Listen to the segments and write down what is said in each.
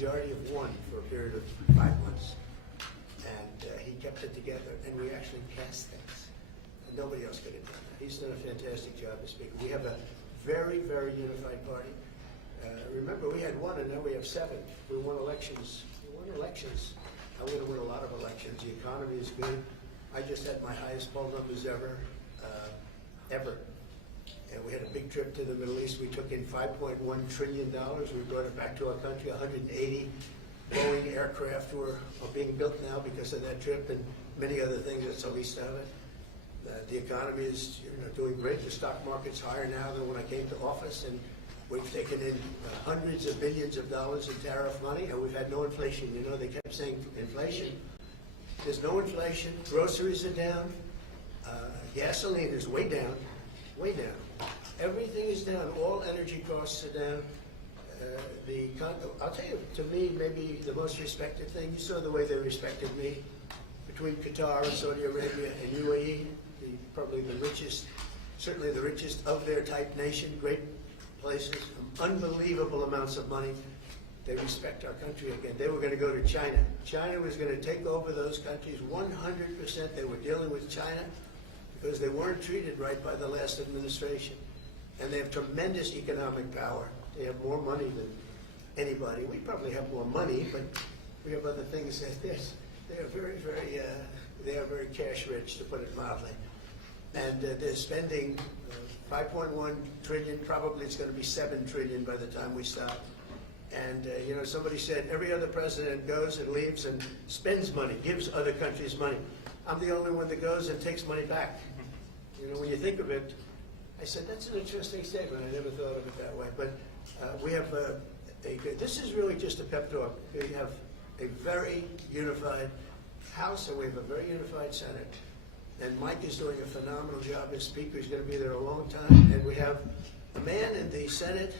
majority of one for a period of 5 months. And he kept it together, and we actually passed things. And nobody else could have done that. He's done a fantastic job as Speaker. We have a very, very unified party. Remember, we had one, and now we have 7. We won elections. I'm going to win a lot of elections. The economy is good. I just had my highest poll numbers ever. And we had a big trip to the Middle East. We took in $5.1 trillion. We brought it back to our country. 180 Boeing aircraft are being built now because of that trip, and many other things. That's the least of it. The economy is doing great. The stock market's higher now than when I came to office, and we've taken in hundreds of billions of dollars in tariff money, and we've had no inflation. They kept saying inflation. There's no inflation. Groceries are down. Gasoline is way down. Everything is down. All energy costs are down. I'll tell you, to me, maybe the most respected thing, you saw the way they respected me between Qatar and Saudi Arabia and UAE, probably the richest, certainly the richest of their type nation, great places, unbelievable amounts of money. They respect our country again. They were going to go to China. China was going to take over those countries 100%. They were dealing with China because they weren't treated right by the last administration. And they have tremendous economic power. They have more money than anybody. We probably have more money, but we have other things that they are very cash rich, to put it mildly. And they're spending 5.1 trillion. Probably it's going to be 7 trillion by the time we stop. And somebody said every other president goes and leaves and spends money, gives other countries money. I'm the only one that goes and takes money back. When you think of it, I said, that's an interesting statement. I never thought of it that way. But we have this is really just a pep talk. We have a very unified House, and we have a very unified Senate. And Mike is doing a phenomenal job as Speaker. He's going to be there a long time. And we have a man in the Senate,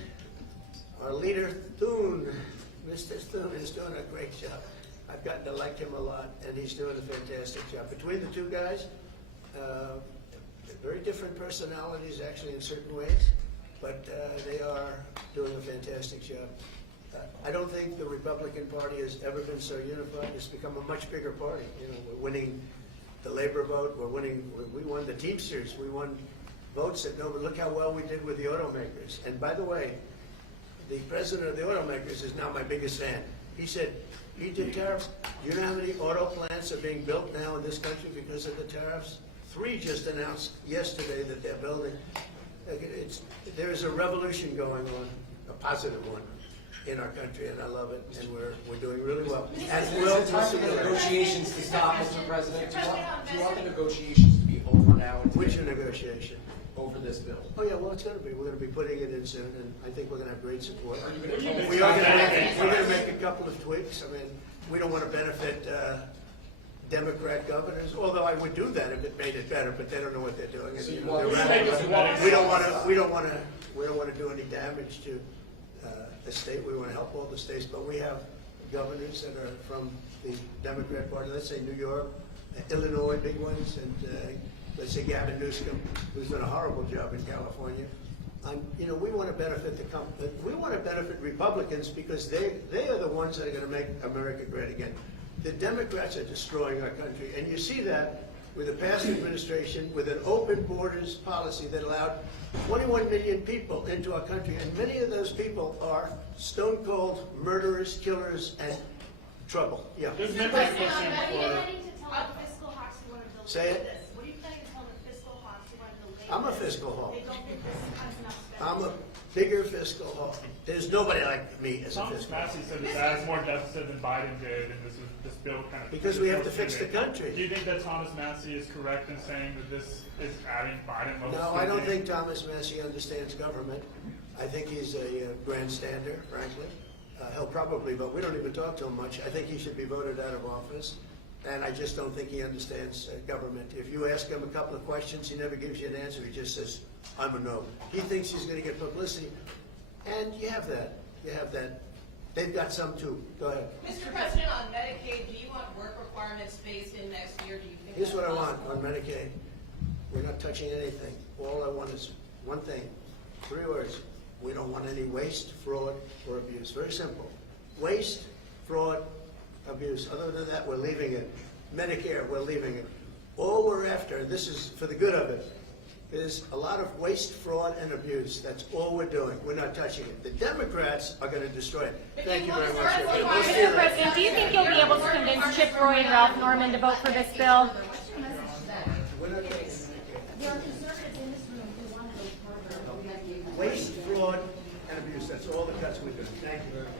our leader, Thune. Mr. Thune is doing a great job. I've gotten to like him a lot, and he's doing a fantastic job. Between the two guys, very different personalities, actually, in certain ways, but they are doing a fantastic job. I don't think the Republican Party has ever been so unified. It's become a much bigger party. We're winning the labor vote. We won the Teamsters. We won votes that nobody. Look how well we did with the automakers. And by the way, the president of the automakers is now my biggest fan. He said, he did tariffs. Do you know how many auto plants are being built now in this country because of the tariffs? 3 just announced yesterday that they're building. There's a revolution going on, a positive one, in our country, and I love it, and we're doing really well. Is it time for the negotiations to stop, Mr. President? Do you want the negotiations to be over now? Which negotiation? Over this bill. Oh yeah, well it's going to be. We're going to be putting it in soon, and I think we're going to have great support. Are you going to We're going to make a couple of tweaks. I mean, we don't want to benefit Democrat governors, although I would do that if it made it better. But they don't know what they're doing. So We don't want to do any damage to the state. We want to help all the states, but we have governors that are from the Democrat Party. Let's say New York, Illinois, big ones, and let's say Gavin Newsom, who's done a horrible job in California. We want to benefit we want to benefit Republicans because they are the ones that are going to make America great again. The Democrats are destroying our country, and you see that with a past administration with an open borders policy that allowed 21 million people into our country, and many of those people are stone cold murderers, killers, and trouble. Yeah. There's What are you planning to tell the fiscal hawks who want to build Say it. this? What are you planning to tell the fiscal hawks who want to build I'm a this? fiscal hawk. They don't think this has enough spending. I'm a bigger fiscal hawk. There's nobody like me as a Thomas fiscal hawk. Massey said this adds more deficit than Biden did, and this bill kind of... Because we have to fix the country. Do you think that Thomas Massey is correct in saying that this is adding Biden level No, I don't think Thomas Massey understands government. I think he's a grandstander, frankly. He'll probably vote. We don't even talk to him much. I think he should be voted out of office. And I just don't think he understands government. If you ask him a couple of questions, he never gives you an answer. He just says, I'm a no. He thinks he's going to get publicity. And you have that. You have that. They've got some too. Go ahead. Mr. President, on Medicaid, do you want work requirements phased in next year? Do you think Here's that's what I want possible? on Medicaid. We're not touching anything. All I want is one thing. 3 words. We don't want any waste, fraud, or abuse. Very simple. waste, fraud, abuse. Other than that, we're leaving it. Medicare, we're leaving it. All we're after, and this is for the good of it, is a lot of waste, fraud, and abuse. That's all we're doing. We're not touching it. The Democrats are going to destroy it. Thank you very much. everybody. Mr. President, do you think you'll be able to convince Chip Roy and Ralph Norman to vote for this bill? We're not taking it. There are conservatives in this room who want to go further. Waste, fraud, and abuse. That's all the cuts we're doing. Thank you very much.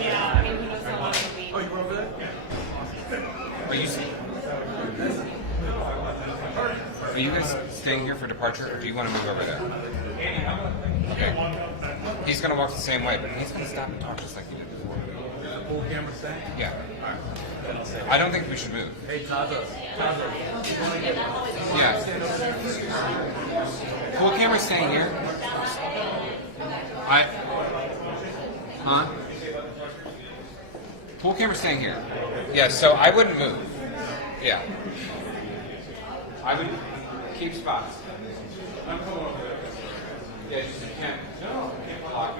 Yeah, I mean, who knows how long it'll be. Are you guys staying here for departure, or do you want to move over there? Okay. He's going to walk the same way, but he's going to stop and talk just like he did before. Full camera stay? Yeah. I don't think we should move. Hey, Taza. Yeah. Full camera staying here. Huh? Full camera staying here. Yeah, so I wouldn't move. Yeah. I would keep spots. Yeah, just you can't. No, can't block.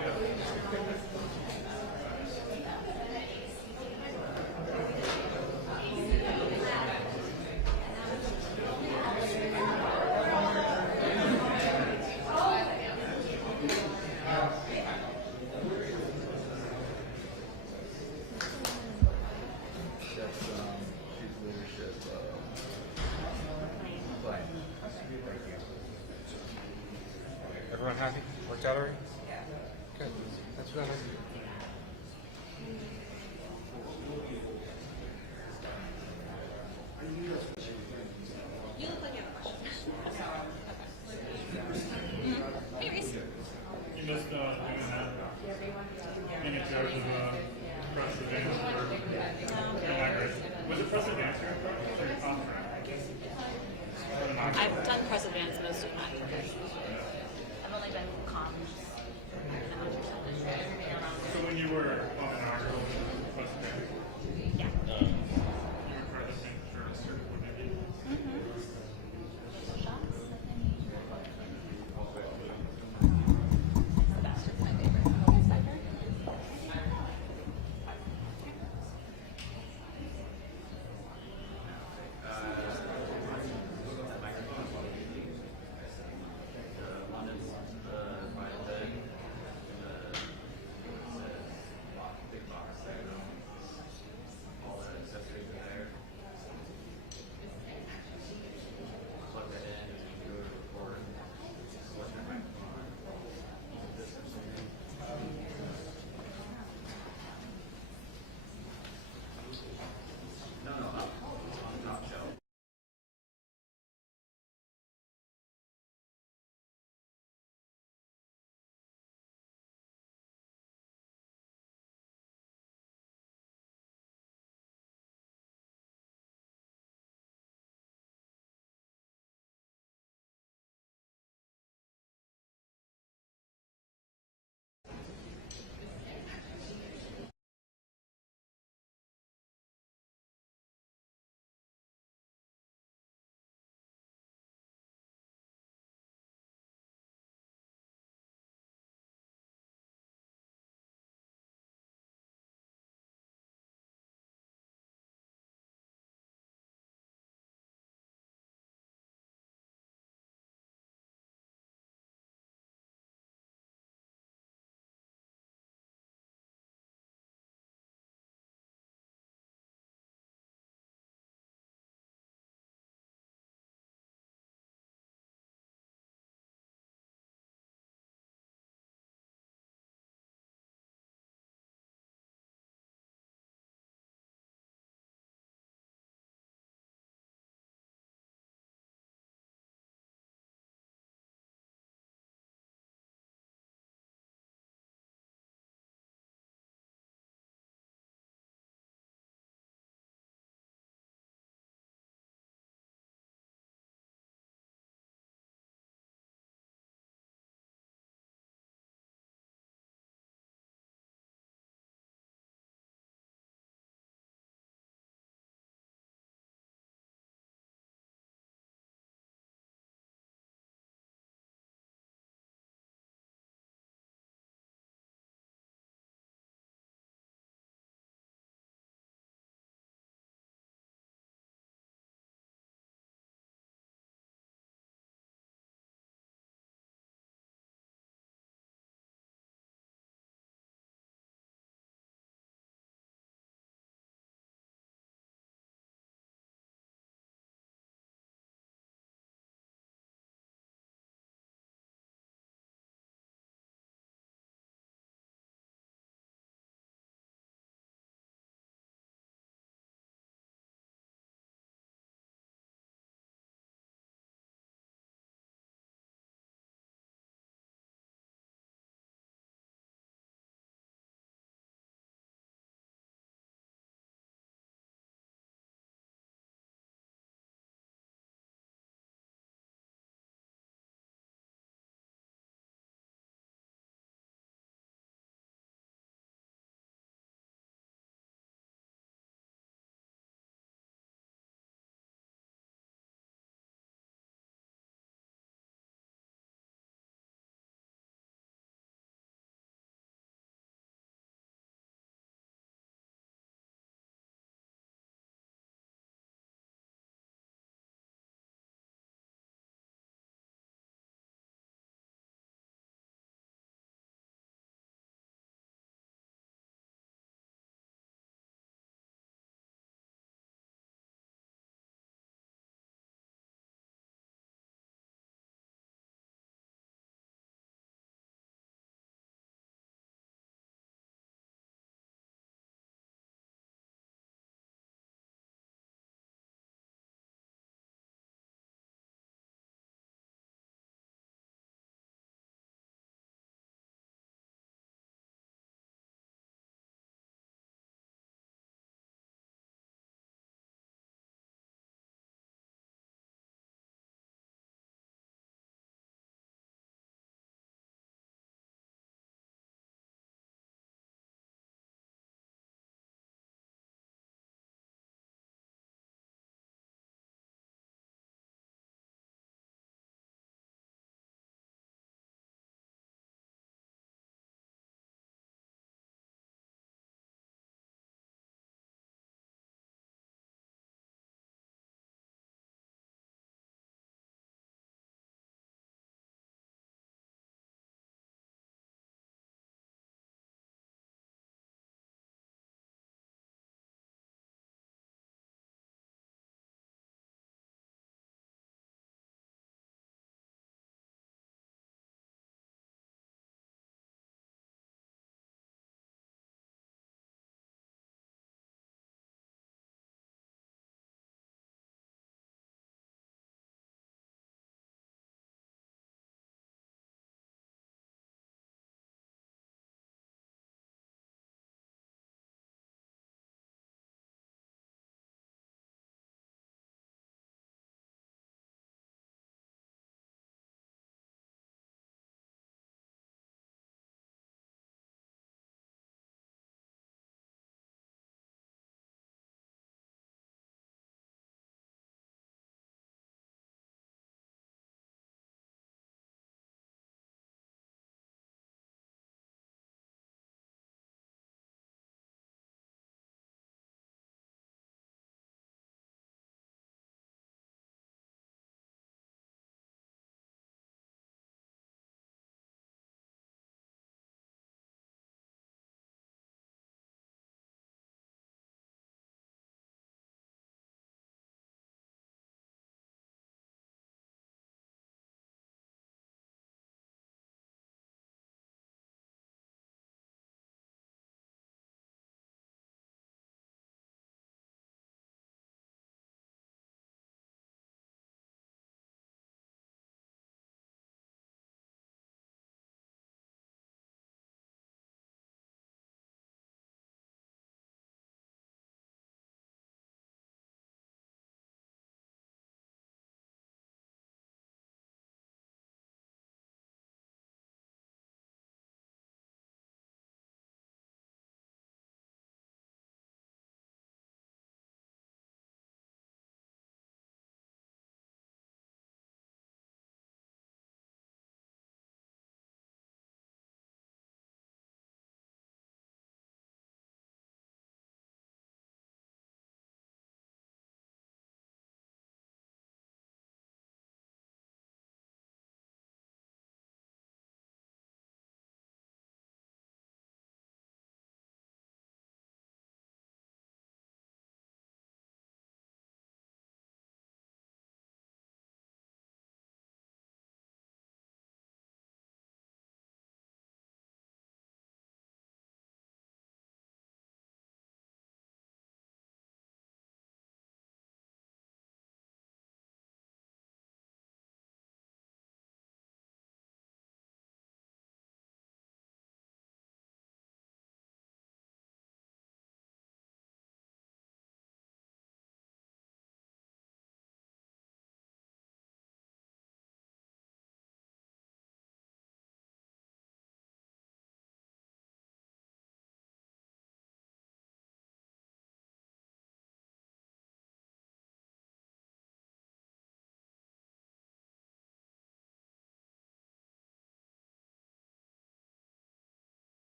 Everyone happy? Worked out already? Good. That's what I like.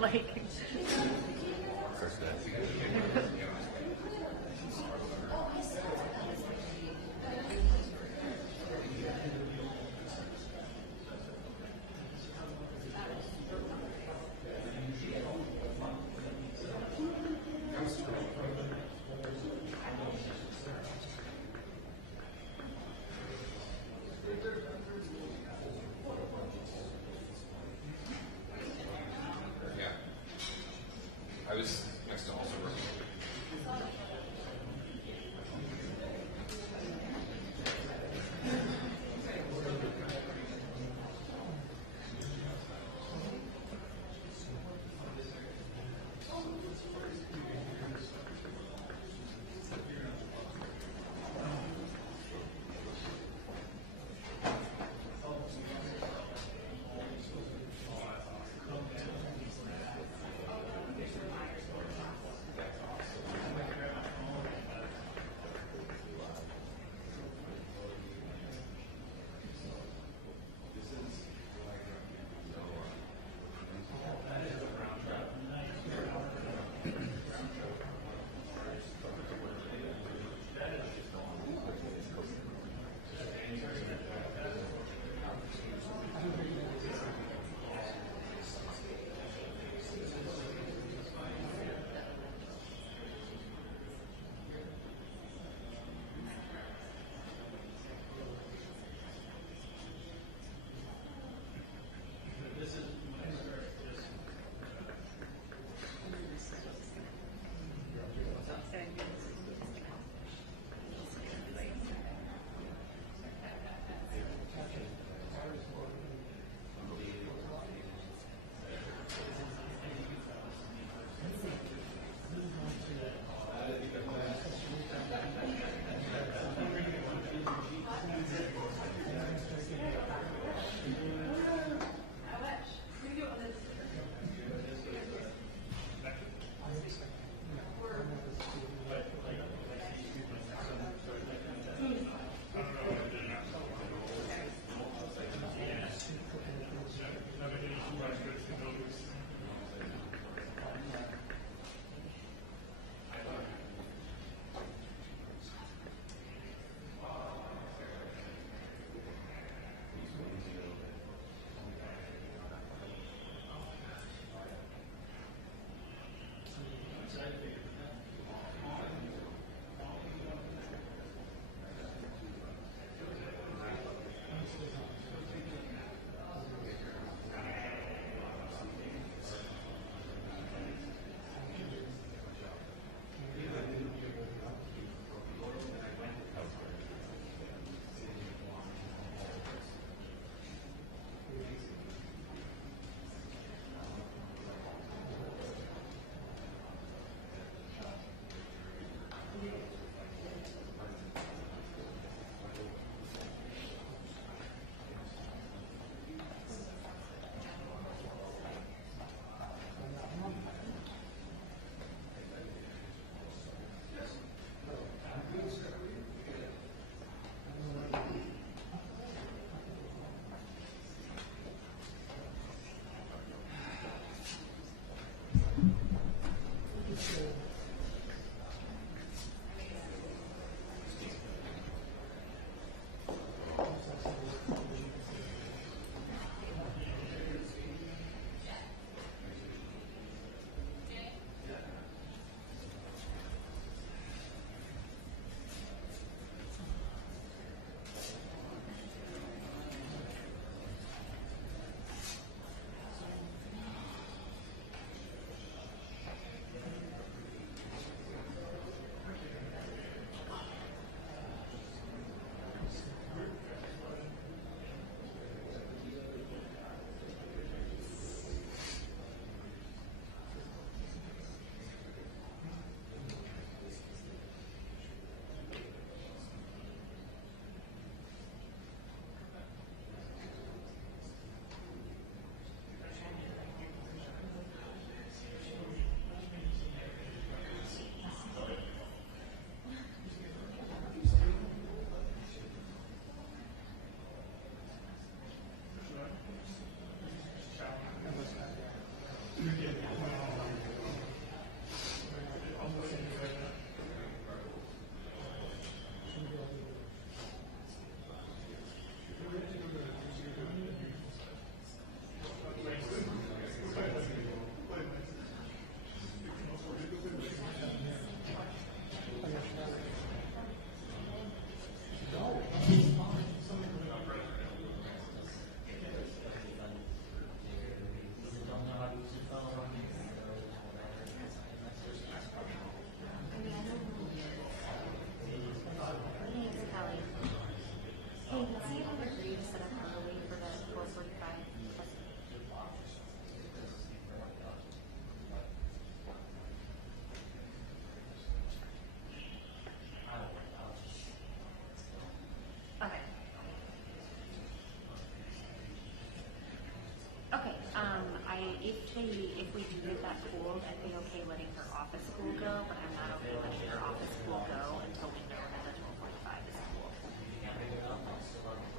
Like, Yeah. I was next to also working. Thank you. Katie, if we do get that pulled, I'd be okay letting her office school go, but I'm not okay letting her office school go until we know that the 1245 is cool.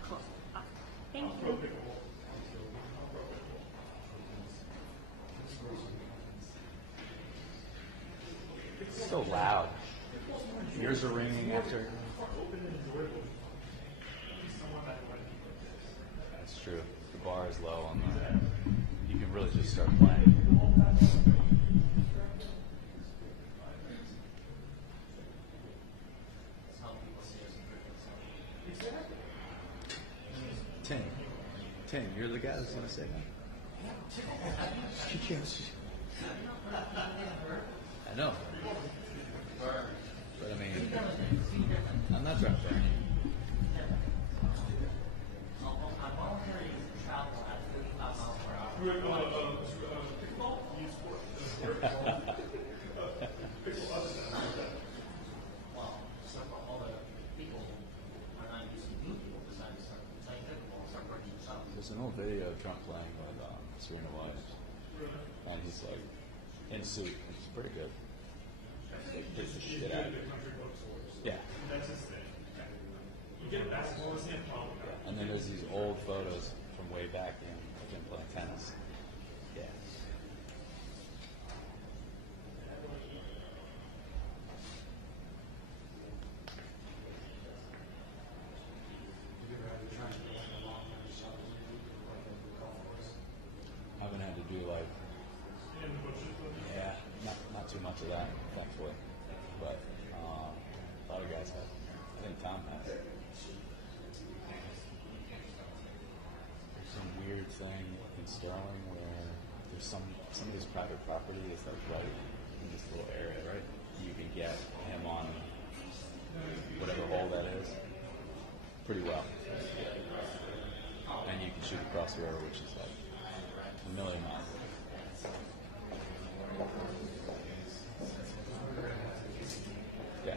Cool. Thank you. It's so loud. Ears are ringing after. That's true. The bar is low on the. You can really just start playing. Tim, you're the guy that's gonna say that. Yes. I know. But I mean, I'm not trying to burn you. There's an old video of Trump playing with Serena Williams, and he's like in suit. It's pretty good. Like, beats the shit out of it. Yeah. That's his thing. You get basketball is him. And then there's these old photos from way back in of him playing tennis. Yeah. Haven't had to do like, yeah, not too much of that, thankfully. But a lot of guys have. I think Tom has. There's some weird thing in Sterling where there's some of this private property is like right in this little area, right? You can get him on whatever hole that is pretty well. And you can shoot across the river, which is like a million miles. Yeah.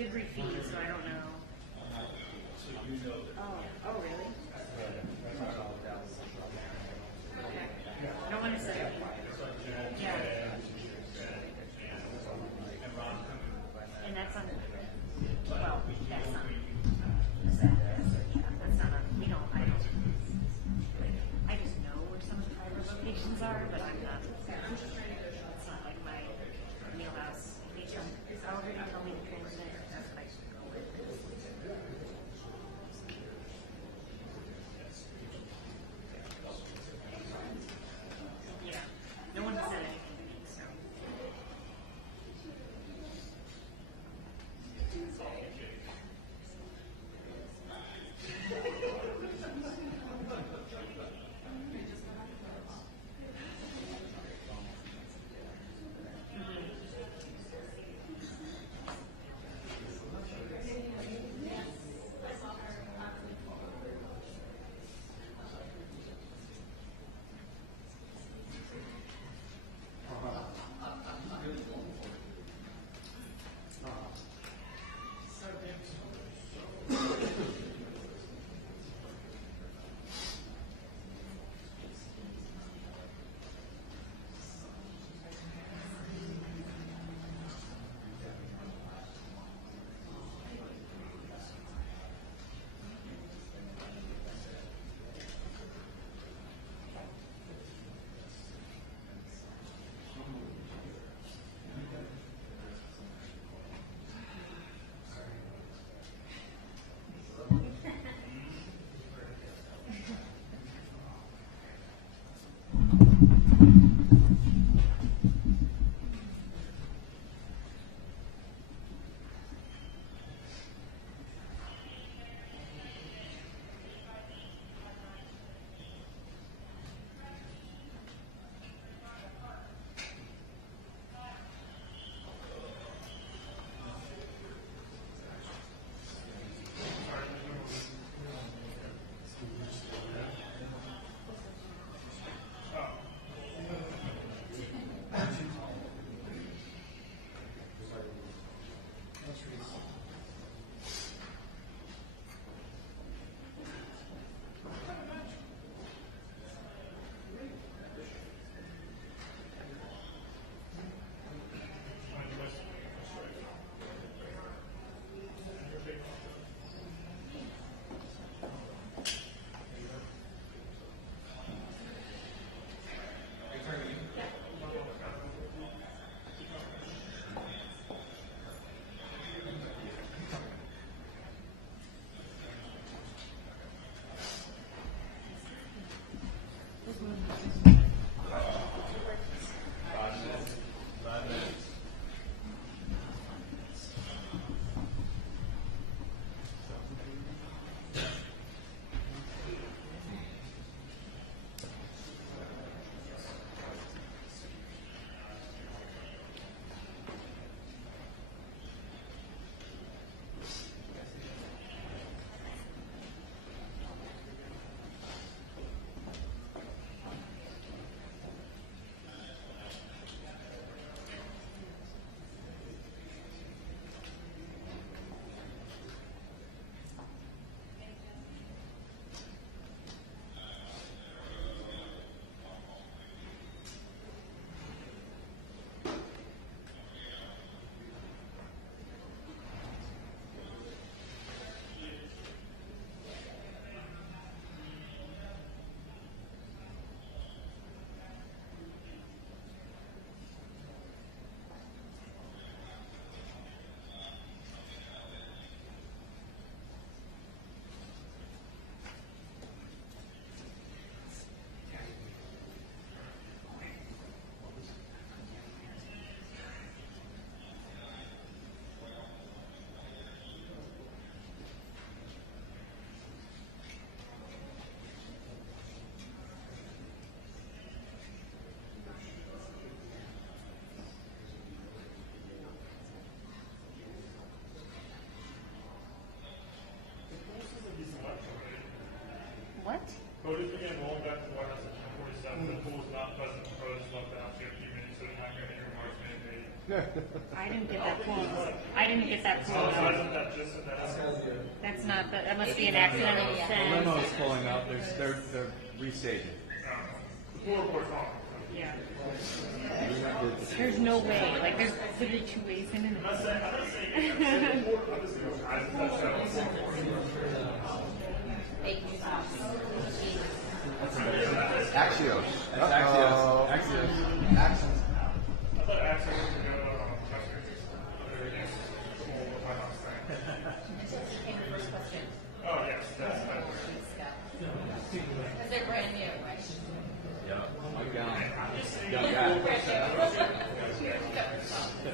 did read fees, so I don't know. Oh, really? Okay. I don't want to say. Yeah. And that's on, well, that's not, that's not a, we don't, I don't, like, I just know where some of the private locations are, but I'm not, it's not like my wheelhouse. However you tell me to transmit, that's what I should go with. Yeah, no one said anything to me, so. What? Voted to begin rolling back to water section 47. that the pool is not present proposed, left out to a few minutes, so they're not going to hear remarks made. I didn't get that pool. I didn't get that pool. So isn't that just that? That's not, that must be an accidental The send. limo is pulling up. They're restaging. The pool report's on. Yeah. There's no way. Like, there's literally two ways in and I'm not saying the pool, I'm just going to Axios. That's Axios. Axios. I thought access was going to go press release. Oh, yes, that's that. Because they're brand new, right? Young guy.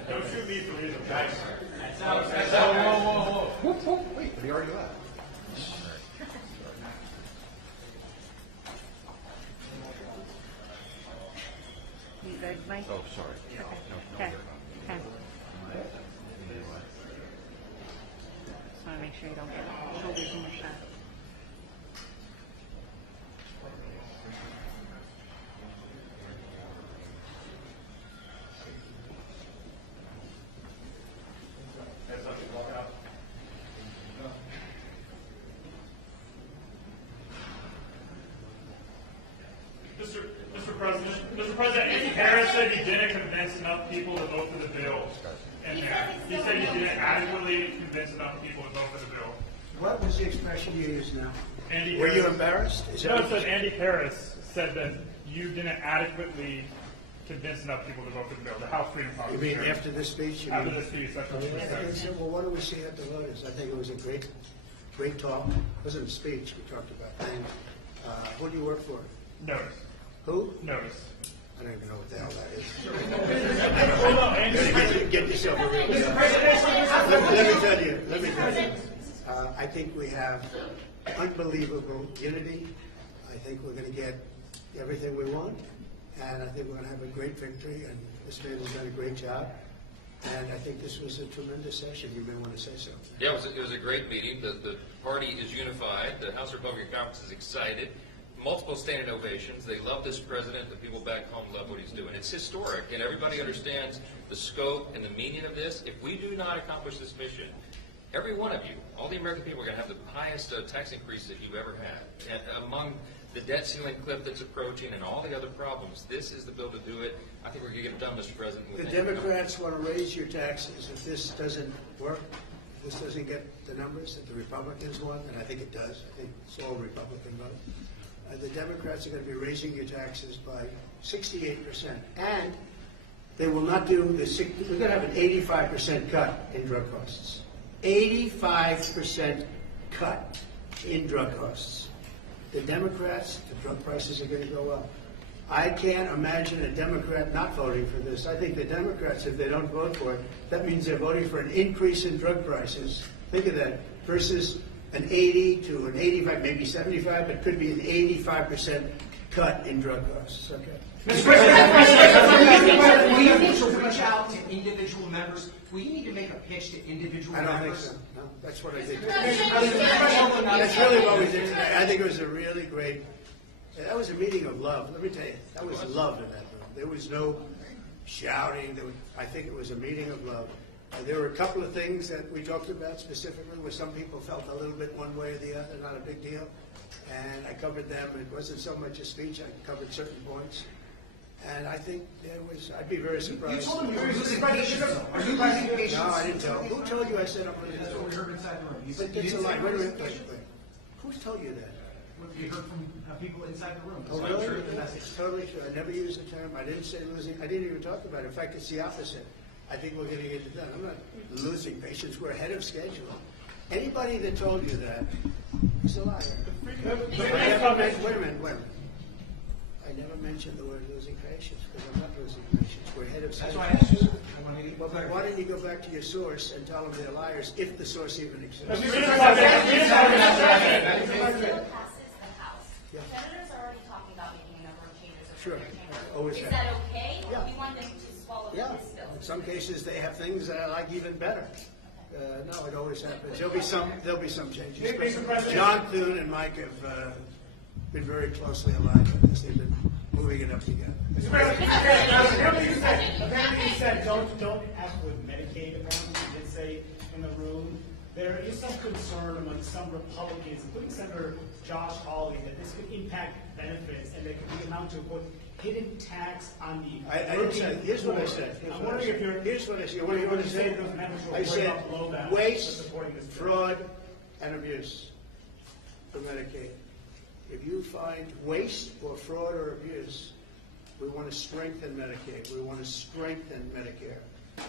Don't shoot me for reason. Guys. Whoop, wait, he already left. You good, Mike? Oh, sorry. Okay. Okay. Just want to make sure you don't get shoulders in the shot. Mr. President, Andy Harris said you didn't convince enough people to vote for the bill. In there. He said you didn't adequately convince enough people to vote for the bill. What was the expression you used now? Andy Were you Harris- embarrassed? Is that No, it what said you- Andy Harris said that you didn't adequately convince enough people to vote for the bill. The House Freedom You Caucus. mean chairman. after this speech? You After mean- the speech, that's what he I think said. so. Well, what do we see at the voters? I think it was a great talk. It wasn't a speech. We talked about things. Who do you work for? Notice. Who? Notice. I don't even know what the hell that is. Well, no, Andy, Get yourself a ring. Let me tell you. I think we have unbelievable unity. I think we're going to get everything we want, and I think we're going to have a great victory. And this man has done a great job. And I think this was a tremendous session. You may want to say so. Yeah, it was a great meeting. The party is unified. The House Republican Conference is excited. Multiple standing ovations. They love this president. The people back home love what he's doing. It's historic, and everybody understands the scope and the meaning of this. If we do not accomplish this mission, every one of you, all the American people, are going to have the highest tax increase that you've ever had. And among the debt ceiling cliff that's approaching and all the other problems, this is the bill to do it. I think we're going to get it done, Mr. President. The Democrats want to raise your taxes. If this doesn't work, if this doesn't get the numbers that the Republicans want, and I think it does. I think it's all Republican vote. The Democrats are going to be raising your taxes by 68%. And they will not do the we're going to have an 85% cut in drug costs. 85% cut in drug costs. The Democrats, the drug prices are going to go up. I can't imagine a Democrat not voting for this. I think the Democrats, if they don't vote for it, that means they're voting for an increase in drug prices. Think of that, versus an 80 to an 85, maybe 75, but could be an 85% cut in drug costs. Okay. Mr. President, we need to reach out to individual members. We need to make a pitch to individual I don't think members. so. No, that's what I did. President, That's really what we did today. I think it was a really great. That was a meeting of love. Let me tell you, that was love in that room. There was no shouting. I think it was a meeting of love. There were a couple of things that we talked about specifically where some people felt a little bit one way or the other, not a big deal. And I covered them. It wasn't so much a speech. I covered certain points. And I think there was, I'd be very you surprised. told them you were losing patience. Are you losing patience? No, I didn't tell. Who told you I said I'm losing That's what we patience? heard inside the room. You But you that's a didn't lie. say Wait a you're minute. losing Wait, patience. wait. Who's told you that? You heard from people inside the room. Oh, That's really? true. The message. It's totally true. I never used the term. I didn't say losing. I didn't even talk about it. In fact, it's the opposite. I think we're going to get it done. I'm not losing patience. We're ahead of schedule. Anybody that told you that is a liar. Wait a minute. I never mentioned the word losing patience because I'm not losing patience. We're ahead of That's schedule. why I asked you. I want to get Well, why don't you go back to your source and tell them they're liars if the source even exists? If the bill passes the House, Yeah. senators are already talking about making a number of changes. Sure. in their chamber. Always Is have. that okay? Yeah. Or you want them to swallow Yeah, this bill? in some cases they have things that I like even better. No, it always happens. There'll be some changes. Mr. President. John Thune and Mike have been very closely aligned with this. They've been moving it up together. Apparently you said don't F with Medicaid amounts. You did say in the room. There is some concern among some Republicans, including Senator Josh Hawley, that this could impact benefits and there could be amount to quote hidden tax on the I didn't say, here's what I said. I'm wondering if you're Here's what I said. What do you want to say? I said waste, fraud, and abuse for Medicaid. If you find waste or fraud or abuse, we want to strengthen Medicaid. We want to strengthen Medicare.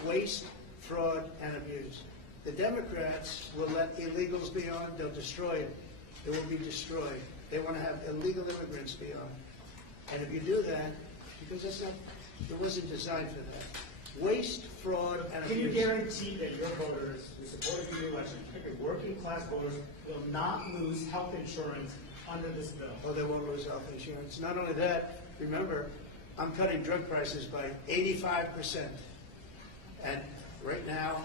Waste, fraud, and abuse. The Democrats will let illegals be on. They'll destroy it. It will be destroyed. They want to have illegal immigrants be on. And if you do that, because that's not, it wasn't designed for that. Waste, fraud, and abuse. Can you guarantee that your voters who supported the election, particularly working class voters, will not lose health insurance under this bill? Oh, they won't lose health insurance. Not only that, remember, I'm cutting drug prices by 85%. And right now,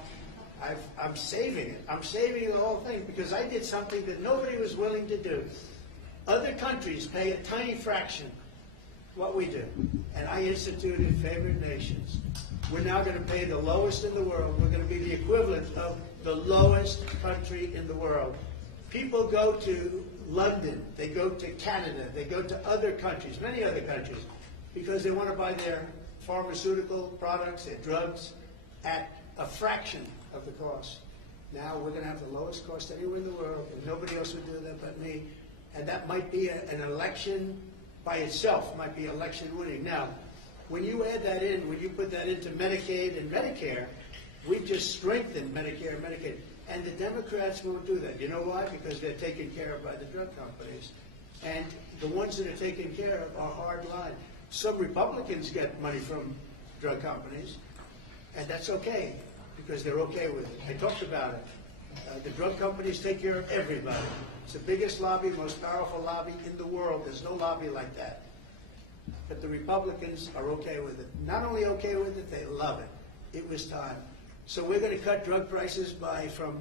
I'm saving it. I'm saving the whole thing because I did something that nobody was willing to do. Other countries pay a tiny fraction what we do. And I instituted favored nations. We're now going to pay the lowest in the world. We're going to be the equivalent of the lowest country in the world. People go to London, they go to Canada, they go to other countries, many other countries, because they want to buy their pharmaceutical products, their drugs, at a fraction of the cost. Now we're going to have the lowest cost anywhere in the world, and nobody else would do that but me. And that might be an election by itself, might be election winning. Now, when you add that in, when you put that into Medicaid and Medicare, we've just strengthened Medicare and Medicaid. And the Democrats won't do that. You know why? Because they're taken care of by the drug companies. And the ones that are taken care of are hard line. Some Republicans get money from drug companies, and that's okay, because they're okay with it. I talked about it. The drug companies take care of everybody. It's the biggest lobby, most powerful lobby in the world. There's no lobby like that. But the Republicans are okay with it. Not only okay with it, they love it. It was time. So we're going to cut drug prices from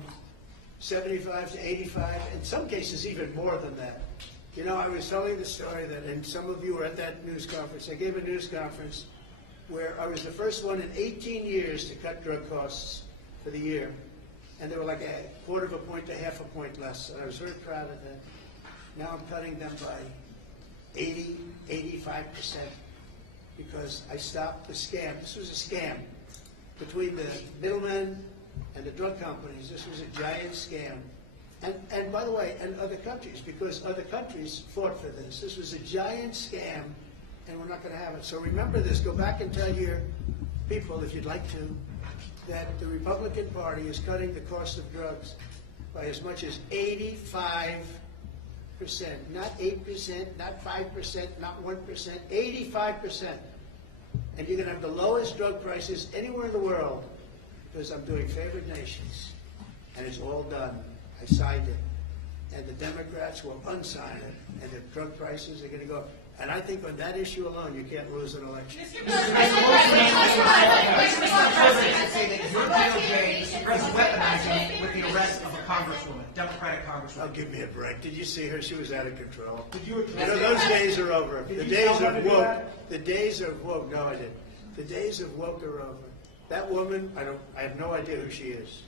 75 to 85, in some cases even more than that. You know, I was telling the story that, and some of you were at that news conference. I gave a news conference where I was the first one in 18 years to cut drug costs for the year. And they were like a quarter of a point to half a point less. And I was very proud of that. Now I'm cutting them by 80, 85%, because I stopped the scam. This was a scam between the middlemen and the drug companies. This was a giant scam. And by the way, and other countries, because other countries fought for this. This was a giant scam, and we're not going to have it. So remember this. Go back and tell your people, if you'd like to, that the Republican Party is cutting the cost of drugs by as much as 85%. Not 8%, not 5%, not 1%, 85%. And you're going to have the lowest drug prices anywhere in the world, because I'm doing favored nations. And it's all done. I signed it. And the Democrats will unsign it, and the drug prices are going to go up. And I think on that issue alone, you can't lose an election. Mr. President, say that your DOJ is weaponizing with the arrest of a congresswoman, Democratic congresswoman. Oh, give me a break. Did you see her? She was out of control. Did you address You know, those days are over. Did The you days tell her of to do woke. that? The days of woke. No, I didn't. The days of woke are over. That woman, I have no idea who she is.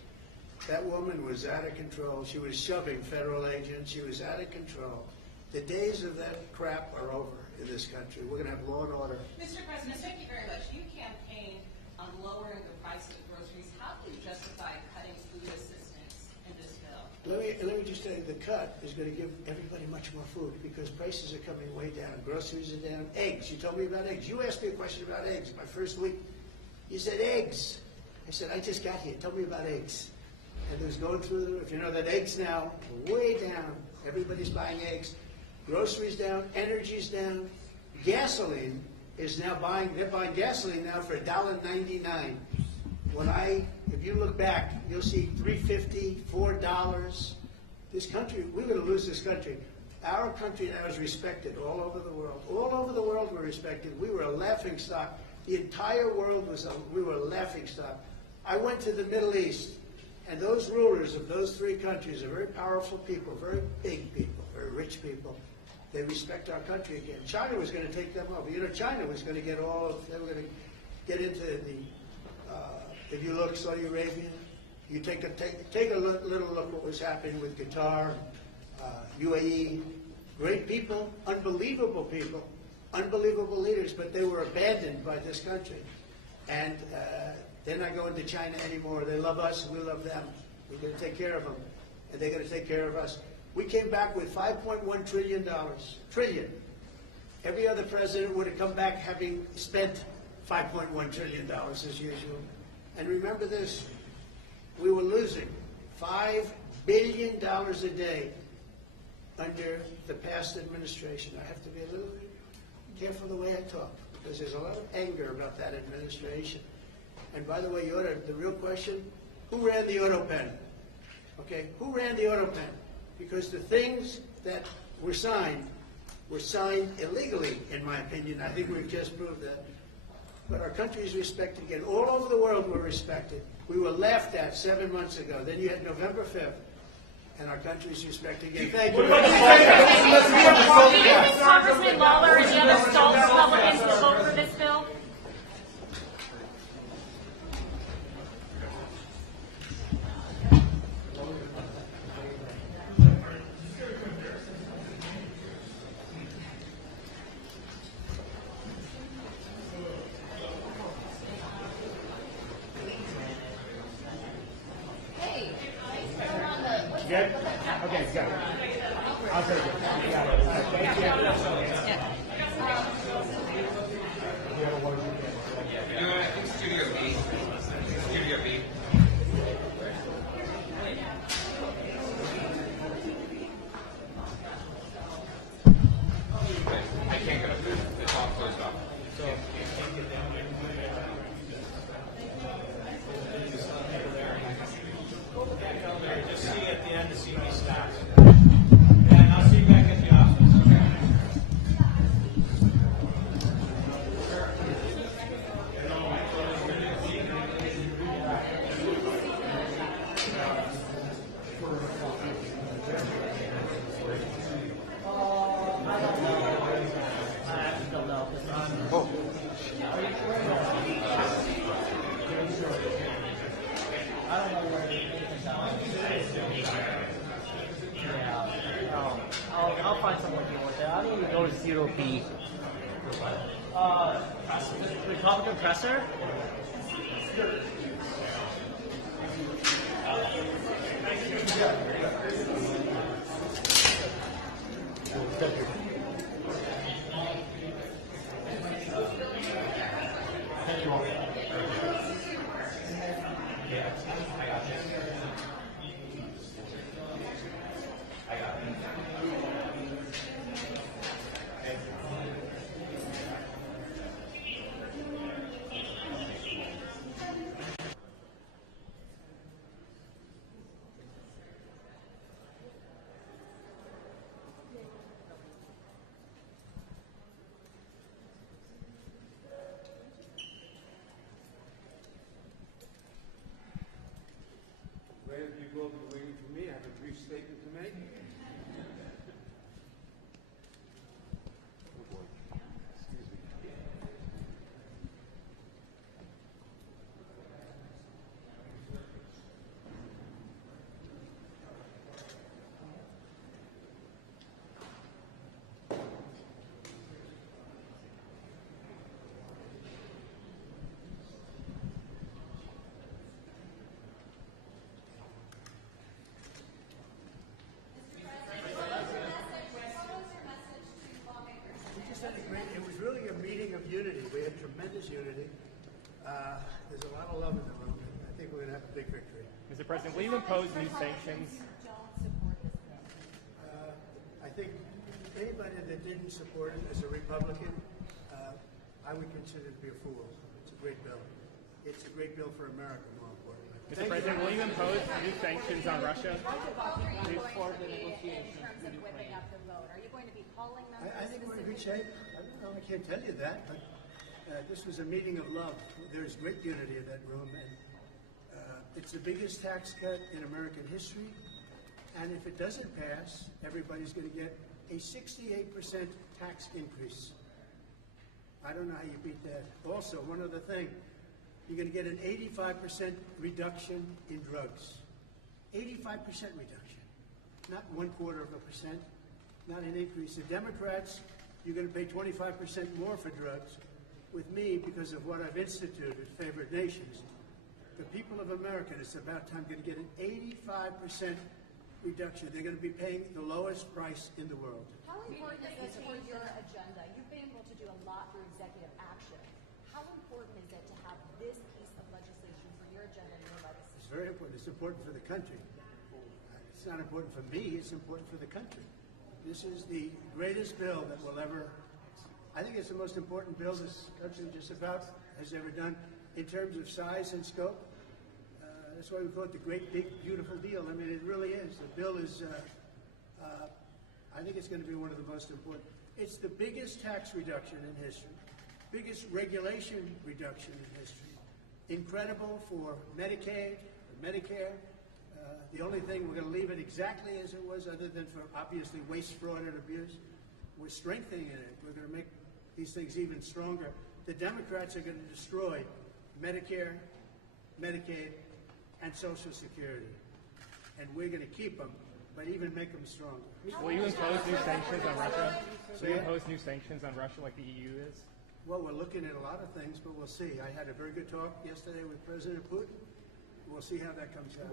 That woman was out of control. She was shoving federal agents. She was out of control. The days of that crap are over in this country. We're going to have law and order. Mr. President, thank you very much. You campaigned on lowering the price of groceries. How do you justify cutting food assistance in this bill? Let me just tell you, the cut is going to give everybody much more food because prices are coming way down. Groceries are down. Eggs. You told me about eggs. You asked me a question about eggs my first week. You said eggs. I said, I just got here. Tell me about eggs. And it was going through the roof. You know that eggs now are way down. Everybody's buying eggs. Groceries down. Energy's down. Gasoline is now they're buying gasoline now for $1.99. If you look back, you'll see $3.50, $4. This country, we're going to lose this country. Our country now is respected all over the world. All over the world we're respected. We were a laughing stock. The entire world we were a laughing stock. I went to the Middle East, and those rulers of those three countries are very powerful people, very big people, very rich people. They respect our country again. China was going to take them over. You know, China was going to get all of, they were going to get into the, if you look, Saudi Arabia, you take a little look what was happening with Qatar, UAE, great people, unbelievable leaders, but they were abandoned by this country. And they're not going to China anymore. They love us, we love them. We're going to take care of them, and they're going to take care of us. We came back with $5.1 trillion. Trillion. Every other president would have come back having spent $5.1 trillion as usual. And remember this, we were losing $5 billion a day under the past administration. I have to be a little careful the way I talk, because there's a lot of anger about that administration. And by the way, the real question, who ran the auto pen? Okay, who ran the auto pen? Because the things that were signed illegally, in my opinion. I think we've just proved that. But our country is respected again. All over the world we're respected. We were laughed at 7 months ago. Then you had November 5th, and our country is respected again. Thank you. Do you think Congressman Lawler and the other stalled Republicans will vote for this bill? Good? Okay, good. I'll take it. You got it. Thank you. Studio B. Studio B. I can't get up there. It's all closed off. Just see you at the end to see me start. And I'll see you back at the office. I'll find someone deal with it. I don't even go to Zero B. Republican presser? Thank you all. Waiting, people will be waiting for me. I have a brief statement to make. It was really a meeting of unity. We had tremendous unity. There's a lot of love in the room. I think we're going to have a big victory. Mr. President, will you impose new sanctions? I think anybody that didn't support it as a Republican, I would consider to be a fool. It's a great bill. It's a great bill for America, more importantly. Mr. President, will you impose new sanctions on Russia? In terms of whipping up the vote, are you going to be calling them? I think we're in good shape. I don't know, I can't tell you that, but this was a meeting of love. There's great unity in that room, and it's the biggest tax cut in American history. And if it doesn't pass, everybody's going to get a 68% tax increase. I don't know how you beat that. Also, one other thing, you're going to get an 85% reduction in drugs. 85% reduction, not 1/4%, not an increase. The Democrats, you're going to pay 25% more for drugs. With me, because of what I've instituted, favored nations, the people of America, it's about time, going to get an 85% reduction. They're going to be paying the lowest price in the world. How important is this for your agenda? You've been able to do a lot for executive action. How important is it to have this piece of legislation for your agenda and your legacy? It's very important. It's important for the country. It's not important for me. It's important for the country. This is the greatest bill that will ever, I think it's the most important bill this country just about has ever done in terms of size and scope. That's why we call it the great, big, beautiful deal. I mean, it really is. The bill is, I think it's going to be one of the most important. It's the biggest tax reduction in history, biggest regulation reduction in history. Incredible for Medicaid, for Medicare. The only thing, we're going to leave it exactly as it was, other than for obviously waste, fraud, and abuse. We're strengthening it. We're going to make these things even stronger. The Democrats are going to destroy Medicare, Medicaid, and Social Security. And we're going to keep them, but even make them stronger. Will you impose new sanctions on Russia? Will you Yeah. impose new sanctions on Russia like the EU is? Well, we're looking at a lot of things, but we'll see. I had a very good talk yesterday with President Putin. We'll see how that comes out.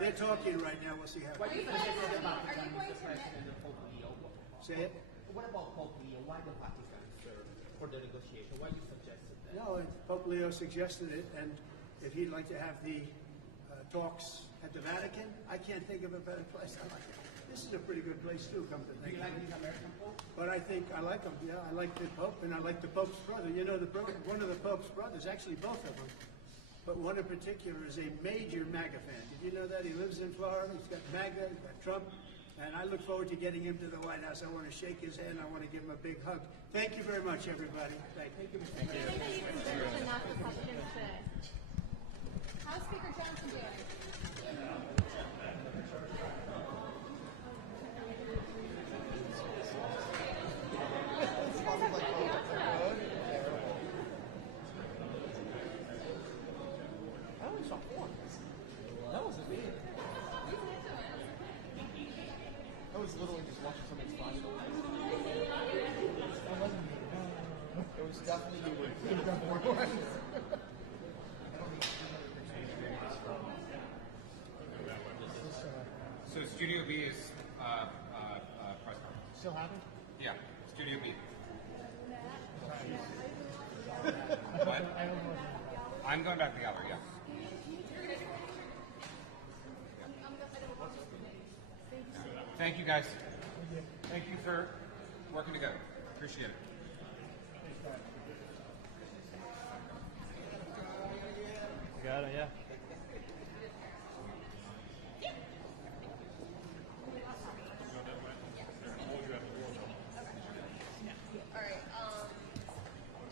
They're talking right now. We'll see how. What do you think about the Prime Minister President and Pope Leo? Say it. What about Pope Leo? Why the Vatican, sir, for the negotiation? Why you suggested that? No, Pope Leo suggested it, and if he'd like to have the talks at the Vatican, I can't think of a better place. I like it. This is a pretty good place too, come to think. Do you like these American Pope? But I think I like him. Yeah, I like the Pope, and I like the Pope's brother. You know, one of the Pope's brothers, actually both of them, but one in particular is a major MAGA fan. Did you know that? He lives in Florida. He's got MAGA. He's got Trump. And I look forward to getting him to the White House. I want to shake his hand. I want to give him a big hug. Thank you very much, everybody. Thank you. Thank you. How's Speaker Johnson doing? I only saw four. That was a big. I was literally just watching somebody's body. It was definitely you. So Studio B is press conference. Still happen? Yeah, Studio B. What? I'm going back to the gallery, yeah. Thank you, guys. Thank you for working together. Appreciate it. You got it, yeah. All right,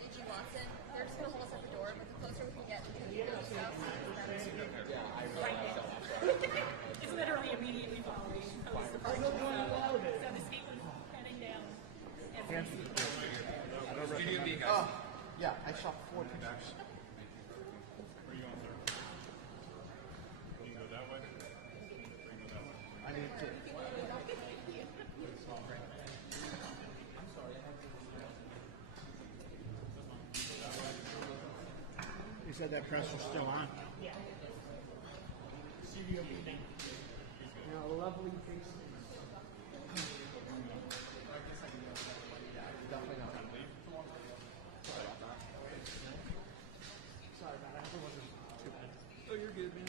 AG Watson, they're just gonna hold us at the door, but the closer we can get to the stuff. It's literally immediately following police department. So the state was heading down. Studio B, guys. Oh, yeah, I shot 4 pictures. Where are you going, sir? You can go that way? Or you can go that way? I need to. I'm sorry. You said that press was still on. Yeah. Studio meeting. Now, lovely faces. Definitely not. Sorry about that. It wasn't too bad. Oh, you're good, man.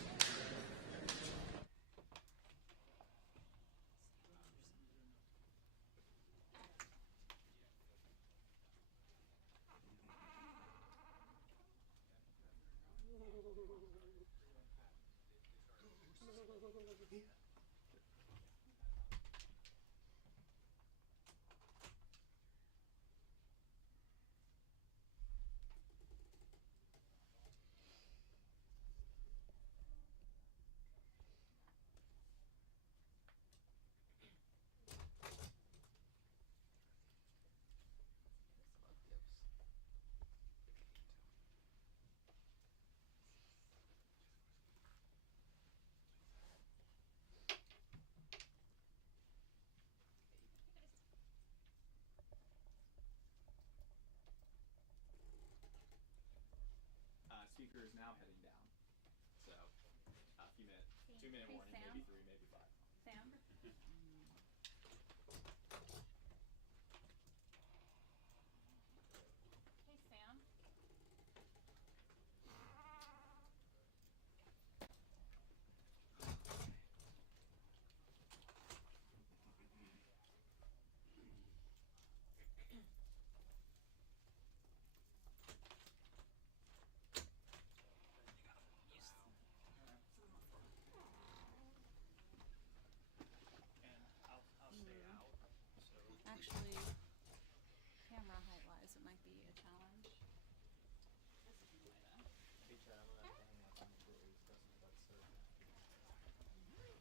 2-minute Hey, warning, Sam. maybe 3, maybe 5. Sam? Hey, Sam? Actually, camera height-wise, it might be a challenge. This is Moira. Hey, Chad, I'm gonna have to hang out. I'm shortly discussing about the search. I have made it.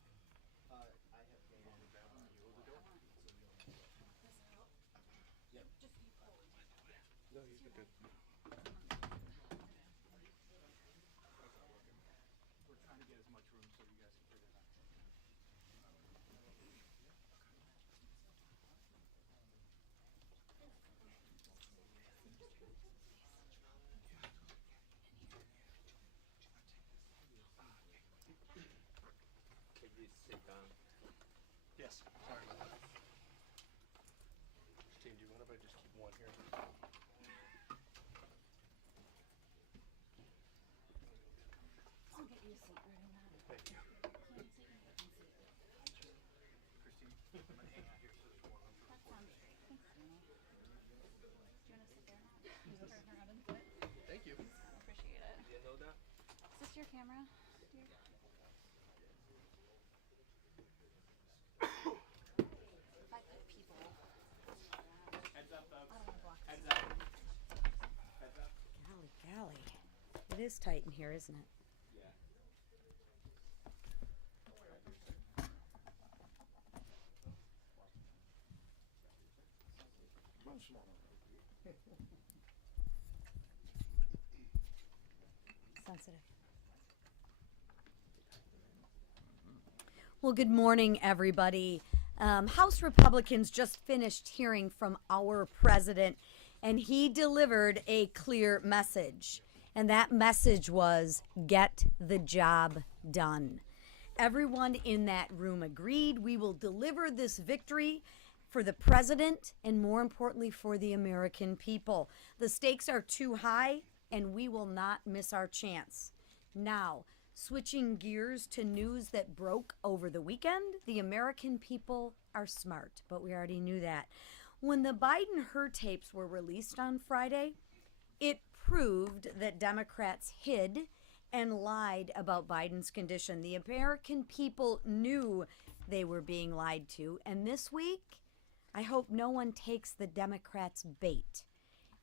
You hold the door? So we don't have to. Does it help? Yep. Just you pull it. No, you're good. We're trying to get as much room so you guys can figure it out. Yes, sorry about that. Christine, do you mind if I just keep one here? I'll get you a seat right in that. Thank you. Can you take me and see it? Christine, I'm gonna hang out here so there's one on That sounds great. Thanks, Danny. Do you want to sit there now? Turn her out in the foot. Thank you. I appreciate it. You know that? Is this your camera, dear? If I put people. Heads up, folks. I don't want to block Heads this. up. Heads up. Golly. It is tight in here, isn't it? Yeah. I'm small. Sensitive. Well, good morning, everybody. House Republicans just finished hearing from our president, and he delivered a clear message. And that message was, get the job done. Everyone in that room agreed we will deliver this victory for the president and, more importantly, for the American people. The stakes are too high, and we will not miss our chance. Now, switching gears to news that broke over the weekend, the American people are smart, but we already knew that. When the Biden-Hur tapes were released on Friday, it proved that Democrats hid and lied about Biden's condition. The American people knew they were being lied to, and this week, I hope no one takes the Democrats' bait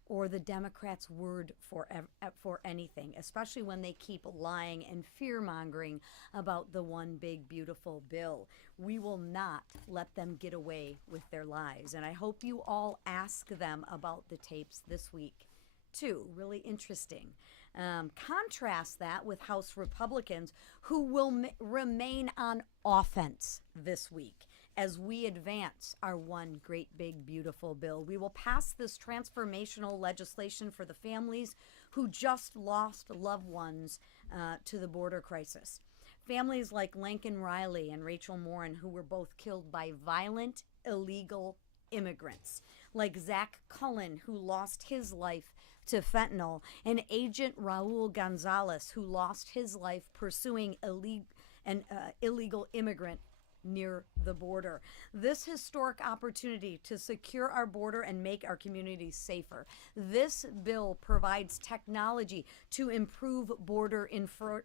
or the Democrats' word for anything, especially when they keep lying and fear-mongering about the one big, beautiful bill. We will not let them get away with their lies, and I hope you all ask them about the tapes this week. Too, really interesting. Contrast that with House Republicans who will remain on offense this week as we advance our one great big beautiful bill. We will pass this transformational legislation for the families who just lost loved ones to the border crisis. Families like Lincoln Riley and Rachel Morin, who were both killed by violent, illegal immigrants, like Zach Cullen, who lost his life to fentanyl, and Agent Raul Gonzalez, who lost his life pursuing an illegal immigrant near the border. This historic opportunity to secure our border and make our communities safer. This bill provides technology to improve border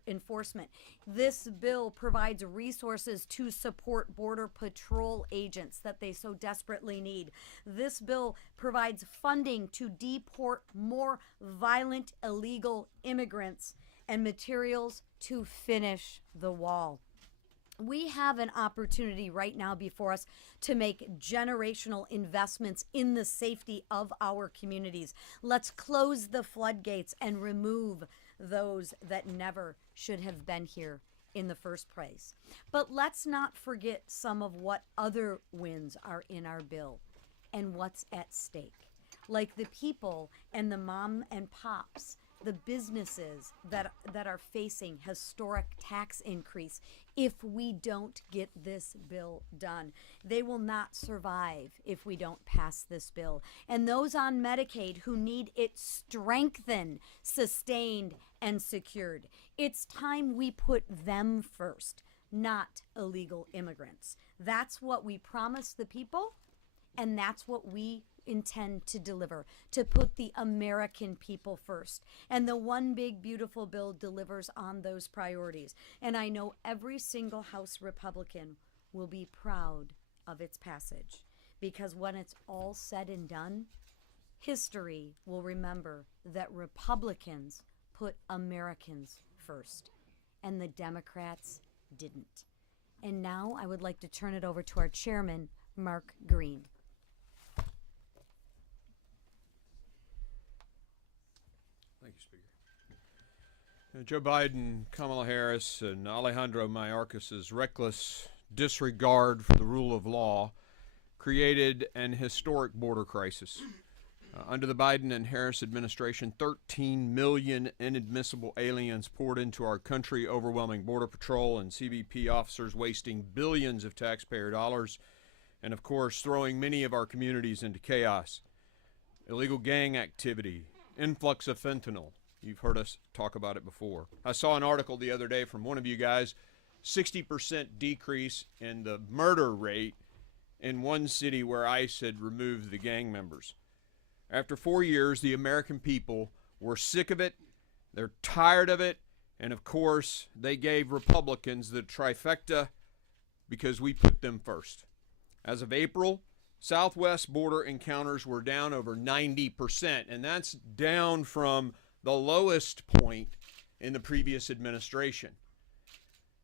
enforcement. This bill provides resources to support border patrol agents that they so desperately need. This bill provides funding to deport more violent illegal immigrants and materials to finish the wall. We have an opportunity right now before us to make generational investments in the safety of our communities. Let's close the floodgates and remove those that never should have been here in the first place. But let's not forget some of what other wins are in our bill and what's at stake, like the people and the mom and pops the businesses that are facing historic tax increase if we don't get this bill done. They will not survive if we don't pass this bill. And those on Medicaid who need it strengthened, sustained, and secured. It's time we put them first, not illegal immigrants. That's what we promised the people, and that's what we intend to deliver, to put the American people first. And the One Big Beautiful Bill delivers on those priorities. And I know every single House Republican will be proud of its passage, because when it's all said and done, history will remember that Republicans put Americans first, and the Democrats didn't. And now I would like to turn it over to our chairman, Mark Green. Thank you, Speaker. Joe Biden, Kamala Harris, and Alejandro Mayorkas's reckless disregard for the rule of law created an historic border crisis. Under the Biden and Harris administration, 13 million inadmissible aliens poured into our country, overwhelming Border Patrol and CBP officers, wasting billions of taxpayer dollars, and of course, throwing many of our communities into chaos. Illegal gang activity, influx of fentanyl. You've heard us talk about it before. I saw an article the other day from one of you guys, 60% decrease in the murder rate in one city where ICE had removed the gang members. After 4 years, the American people were sick of it, they're tired of it, and of course, they gave Republicans the trifecta because we put them first. As of April, Southwest border encounters were down over 90%, and that's down from the lowest point in the previous administration.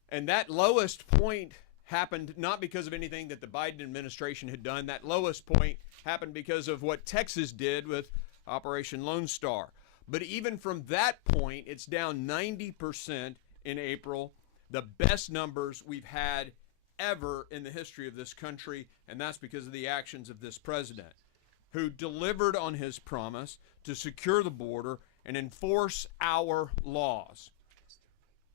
And that lowest point happened not because of anything that the Biden administration had done. That lowest point happened because of what Texas did with Operation Lone Star. But even from that point, it's down 90% in April, the best numbers we've had ever in the history of this country, and that's because of the actions of this president, who delivered on his promise to secure the border and enforce our laws.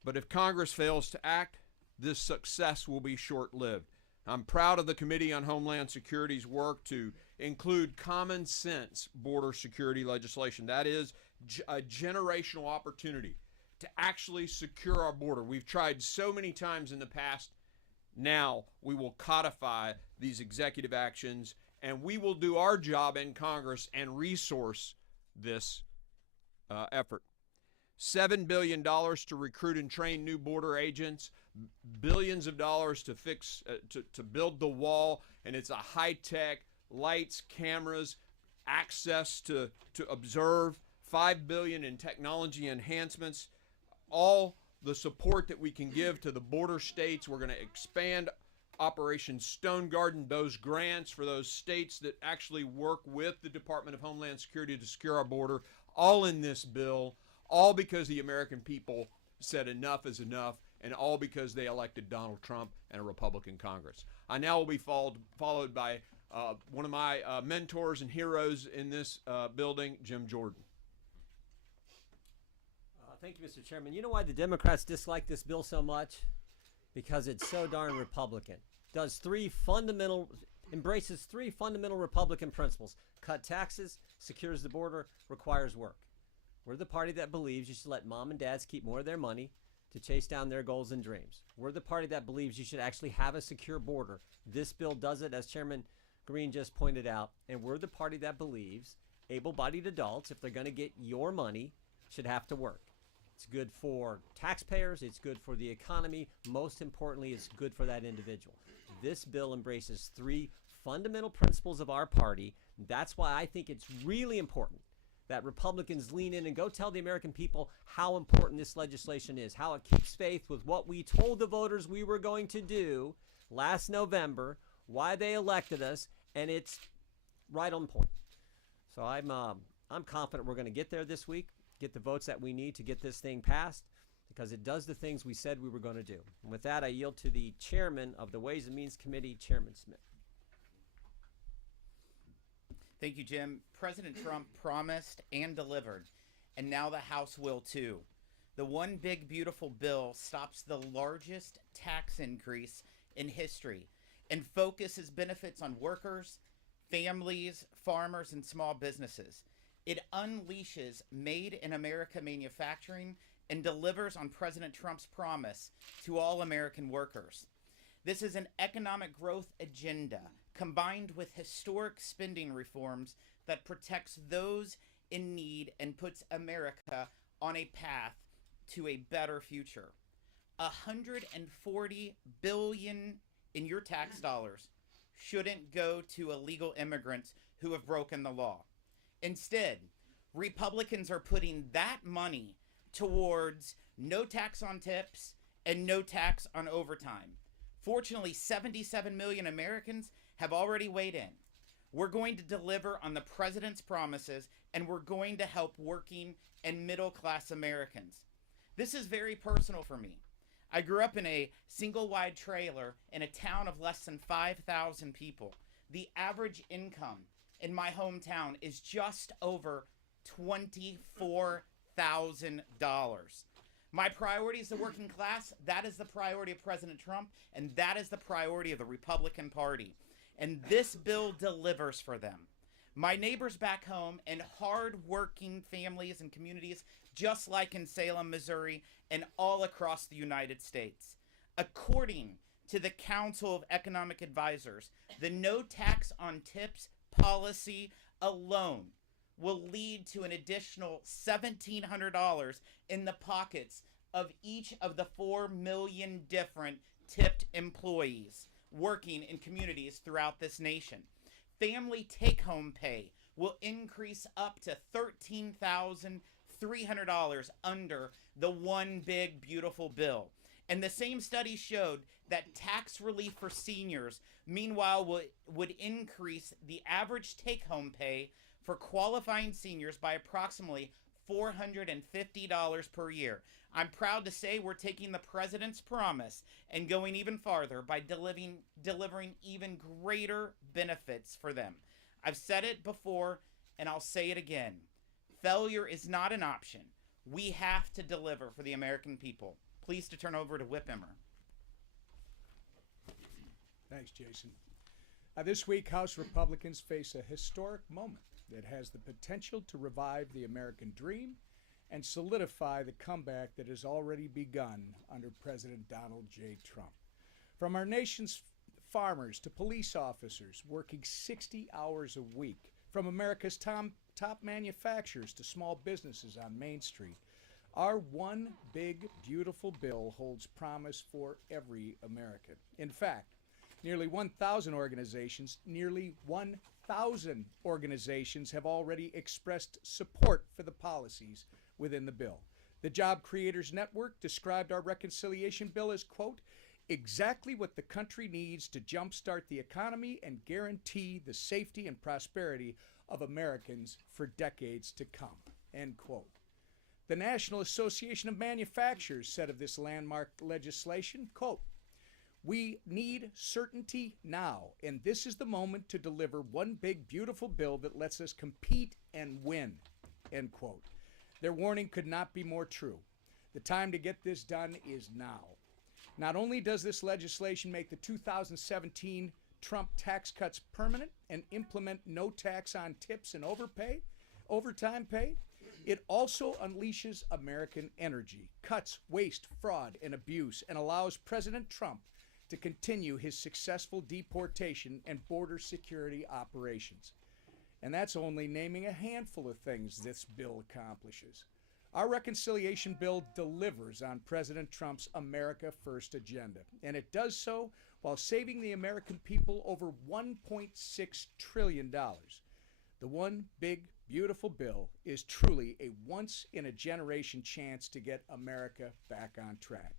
But if Congress fails to act, this success will be short-lived. I'm proud of the Committee on Homeland Security's work to include common sense border security legislation. That is a generational opportunity to actually secure our border. We've tried so many times in the past. Now we will codify these executive actions, and we will do our job in Congress and resource this effort. $7 billion to recruit and train new border agents, billions of dollars to fix, to build the wall, and it's a high-tech, lights, cameras, access to observe, $5 billion in technology enhancements, all the support that we can give to the border states. We're going to expand Operation Stone Garden, those grants for those states that actually work with the Department of Homeland Security to secure our border, all in this bill, all because the American people said enough is enough, and all because they elected Donald Trump and a Republican Congress. I now will be followed by one of my mentors and heroes in this building, Jim Jordan. Thank you, Mr. Chairman. You know why the Democrats dislike this bill so much? Because it's so darn Republican. Embraces three fundamental Republican principles: cut taxes, secures the border, requires work. We're the party that believes you should let mom and dads keep more of their money to chase down their goals and dreams. We're the party that believes you should actually have a secure border. This bill does it, as Chairman Green just pointed out. And we're the party that believes able-bodied adults, if they're going to get your money, should have to work. It's good for taxpayers. It's good for the economy. Most importantly, it's good for that individual. This bill embraces three fundamental principles of our party. That's why I think it's really important that Republicans lean in and go tell the American people how important this legislation is, how it keeps faith with what we told the voters we were going to do last November, why they elected us, and it's right on point. So I'm confident we're going to get there this week, get the votes that we need to get this thing passed, because it does the things we said we were going to do. And with that, I yield to the chairman of the Ways and Means Committee, Chairman Smith. Thank you, Jim. President Trump promised and delivered. and now the House will too. The one big beautiful bill stops the largest tax increase in history and focuses benefits on workers, families, farmers, and small businesses. It unleashes Made in America manufacturing and delivers on President Trump's promise to all American workers. This is an economic growth agenda combined with historic spending reforms that protects those in need and puts America on a path to a better future. $140 billion in your tax dollars shouldn't go to illegal immigrants who have broken the law. Instead, Republicans are putting that money towards no tax on tips and no tax on overtime. Fortunately, 77 million Americans have already weighed in. We're going to deliver on the president's promises, and we're going to help working and middle-class Americans. This is very personal for me. I grew up in a single-wide trailer in a town of less than 5,000 people. The average income in my hometown is just over $24,000. My priority is the working class. That is the priority of President Trump, and that is the priority of the Republican Party. And this bill delivers for them. My neighbors back home and hard-working families and communities just like in Salem, Missouri, and all across the United States. According to the Council of Economic Advisors, the no tax on tips policy alone will lead to an additional $1,700 in the pockets of each of the 4 million different tipped employees working in communities throughout this nation. Family take-home pay will increase up to $13,300 under the one big beautiful bill. And the same study showed that tax relief for seniors, meanwhile, would increase the average take-home pay for qualifying seniors by approximately $450 per year. I'm proud to say we're taking the president's promise and going even farther by delivering even greater benefits for them. I've said it before, and I'll say it again. Failure is not an option. We have to deliver for the American people. Pleased to turn over to Whip Emmer. Thanks, Jason. This week, House Republicans face a historic moment that has the potential to revive the American dream and solidify the comeback that has already begun under President Donald J. Trump. From our nation's farmers to police officers working 60 hours a week, from America's top manufacturers to small businesses on Main Street, our one big, beautiful bill holds promise for every American. In fact, nearly 1,000 organizations have already expressed support for the policies within the bill. The Job Creators Network described our reconciliation bill as, quote, exactly what the country needs to jumpstart the economy and guarantee the safety and prosperity of Americans for decades to come, end quote. The National Association of Manufacturers said of this landmark legislation, quote, we need certainty now, and this is the moment to deliver one big, beautiful bill that lets us compete and win, end quote. Their warning could not be more true. The time to get this done is now. Not only does this legislation make the 2017 Trump tax cuts permanent and implement no tax on tips and overtime pay, it also unleashes American energy, cuts waste, fraud, and abuse, and allows President Trump to continue his successful deportation and border security operations. And that's only naming a handful of things this bill accomplishes. Our reconciliation bill delivers on President Trump's America First agenda, and it does so while saving the American people over $1.6 trillion. The one big, beautiful bill is truly a once-in-a-generation chance to get America back on track.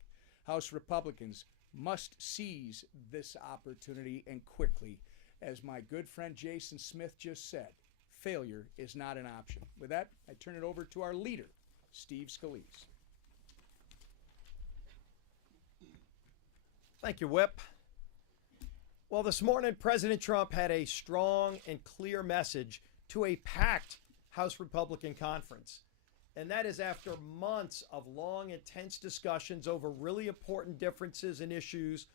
House Republicans must seize this opportunity, and quickly. As my good friend Jason Smith just said, failure is not an option. With that, I turn it over to our leader, Steve Scalise. Thank you, Whip. Well, this morning, President Trump had a strong and clear message to a packed House Republican conference. And that is after months of long, intense discussions over really important differences and issues.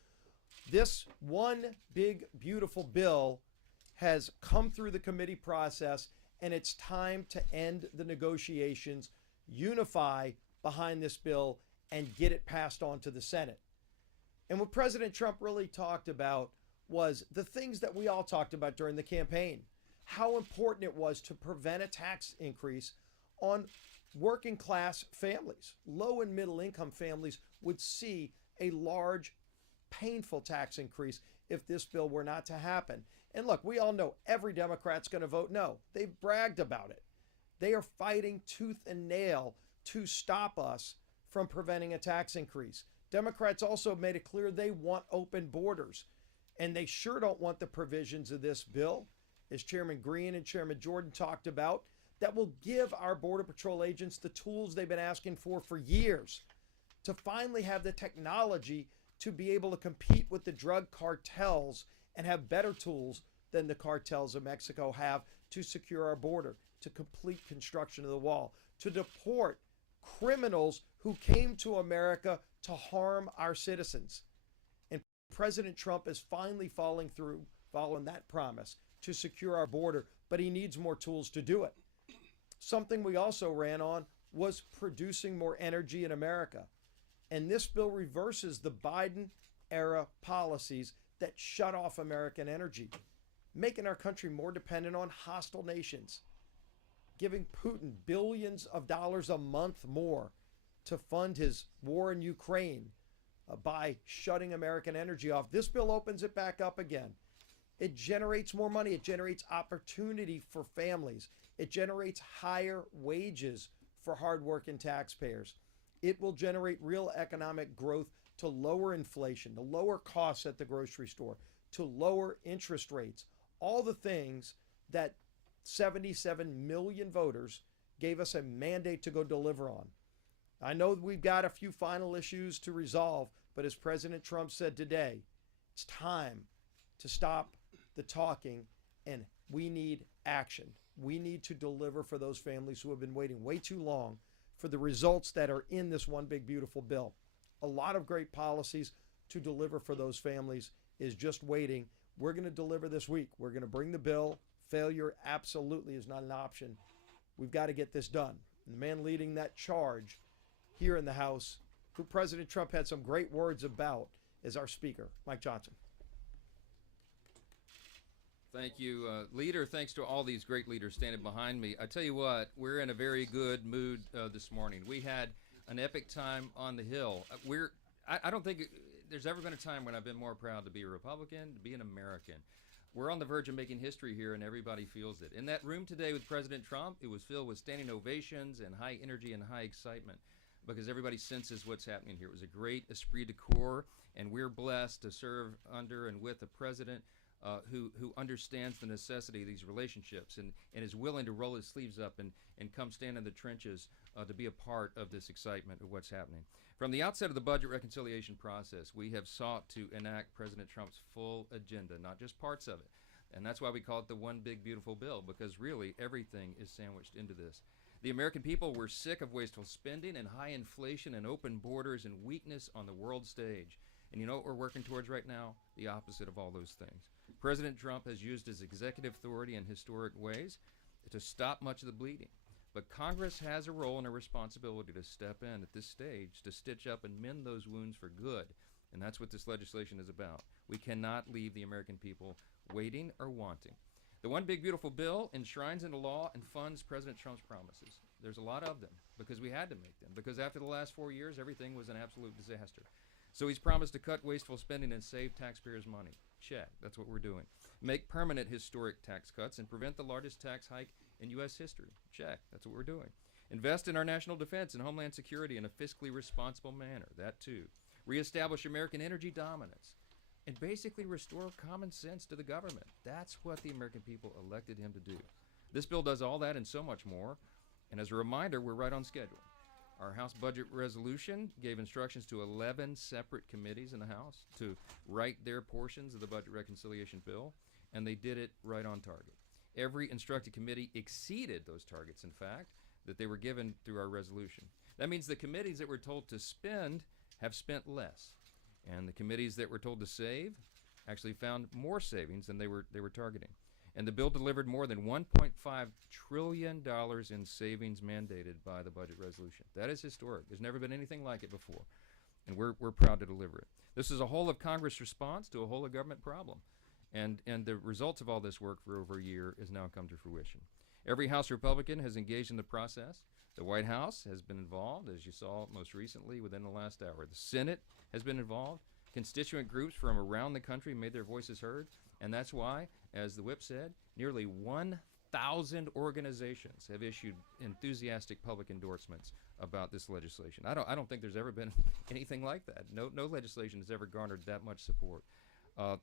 This one big, beautiful bill has come through the committee process, and it's time to end the negotiations, unify behind this bill, and get it passed on to the Senate. And what President Trump really talked about was the things that we all talked about during the campaign. How important it was to prevent a tax increase on working class families. Low and middle income families would see a large, painful tax increase if this bill were not to happen. And look, we all know every Democrat's going to vote no. They've bragged about it. They are fighting tooth and nail to stop us from preventing a tax increase. Democrats also made it clear they want open borders, and they sure don't want the provisions of this bill, as Chairman Green and Chairman Jordan talked about, that will give our Border Patrol agents the tools they've been asking for years to finally have the technology to be able to compete with the drug cartels and have better tools than the cartels of Mexico have to secure our border, to complete construction of the wall, to deport criminals who came to America to harm our citizens. And President Trump is finally following that promise to secure our border, but he needs more tools to do it. Something we also ran on was producing more energy in America. And this bill reverses the Biden era policies that shut off American energy, making our country more dependent on hostile nations, giving Putin billions of dollars a month more to fund his war in Ukraine by shutting American energy off. This bill opens it back up again. It generates more money. It generates opportunity for families. It generates higher wages for hardworking taxpayers. It will generate real economic growth to lower inflation, to lower costs at the grocery store, to lower interest rates. All the things that 77 million voters gave us a mandate to go deliver on. I know we've got a few final issues to resolve, but as President Trump said today, it's time to stop the talking and we need action. We need to deliver for those families who have been waiting way too long for the results that are in this one big beautiful bill. A lot of great policies to deliver for those families is just waiting. We're going to deliver this week. We're going to bring the bill. Failure absolutely is not an option. We've got to get this done. And the man leading that charge here in the House, who President Trump had some great words about, is our Speaker, Mike Johnson. Thank you, Leader. Thanks to all these great leaders standing behind me. I tell you what, we're in a very good mood this morning. We had an epic time on the Hill. I don't think there's ever been a time when I've been more proud to be a Republican, to be an American. We're on the verge of making history here, and everybody feels it. In that room today with President Trump, it was filled with standing ovations and high energy and high excitement because everybody senses what's happening here. It was a great esprit de corps, and we're blessed to serve under and with a president who understands the necessity of these relationships and is willing to roll his sleeves up and come stand in the trenches to be a part of this excitement of what's happening. From the outset of the budget reconciliation process, we have sought to enact President Trump's full agenda, not just parts of it. And that's why we call it the one big beautiful bill, because really everything is sandwiched into this. The American people were sick of wasteful spending and high inflation and open borders and weakness on the world stage. And you know what we're working towards right now? The opposite of all those things. President Trump has used his executive authority in historic ways to stop much of the bleeding. But Congress has a role and a responsibility to step in at this stage to stitch up and mend those wounds for good. And that's what this legislation is about. We cannot leave the American people waiting or wanting. The one big beautiful bill enshrines into law and funds President Trump's promises. There's a lot of them because we had to make them, because after the last 4 years, everything was an absolute disaster. So he's promised to cut wasteful spending and save taxpayers' money. Check. That's what we're doing. Make permanent historic tax cuts and prevent the largest tax hike in U.S. history. Check. That's what we're doing. Invest in our national defense and homeland security in a fiscally responsible manner. That too. Reestablish American energy dominance and basically restore common sense to the government. That's what the American people elected him to do. This bill does all that and so much more. And as a reminder, we're right on schedule. Our House Budget Resolution gave instructions to 11 separate committees in the House to write their portions of the Budget Reconciliation Bill, and they did it right on target. Every instructed committee exceeded those targets, in fact. that they were given through our resolution. That means the committees that were told to spend have spent less, and the committees that were told to save actually found more savings than they were targeting. And the bill delivered more than $1.5 trillion in savings mandated by the budget resolution. That is historic. There's never been anything like it before, and we're proud to deliver it. This is a whole of Congress response to a whole of government problem, and the results of all this work for over a year has now come to fruition. Every House Republican has engaged in the process. The White House has been involved, as you saw most recently within the last hour. The Senate has been involved. Constituent groups from around the country made their voices heard, and that's why, as the whip said, nearly 1,000 organizations have issued enthusiastic public endorsements about this legislation. I don't think there's ever been anything like that. No legislation has ever garnered that much support.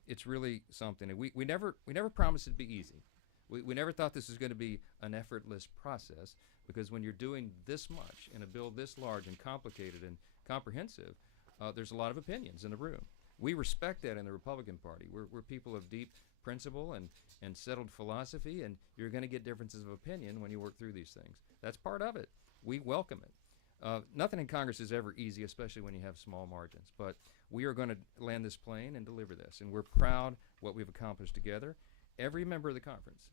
It's really something, and we never promised it'd be easy. We never thought this was going to be an effortless process, because when you're doing this much in a bill this large and complicated and comprehensive, there's a lot of opinions in the room. We respect that in the Republican Party. We're people of deep principle and settled philosophy, and you're going to get differences of opinion when you work through these things. That's part of it. We welcome it. Nothing in Congress is ever easy, especially when you have small margins, but we are going to land this plane and deliver this, and we're proud what we've accomplished together. Every member of the conference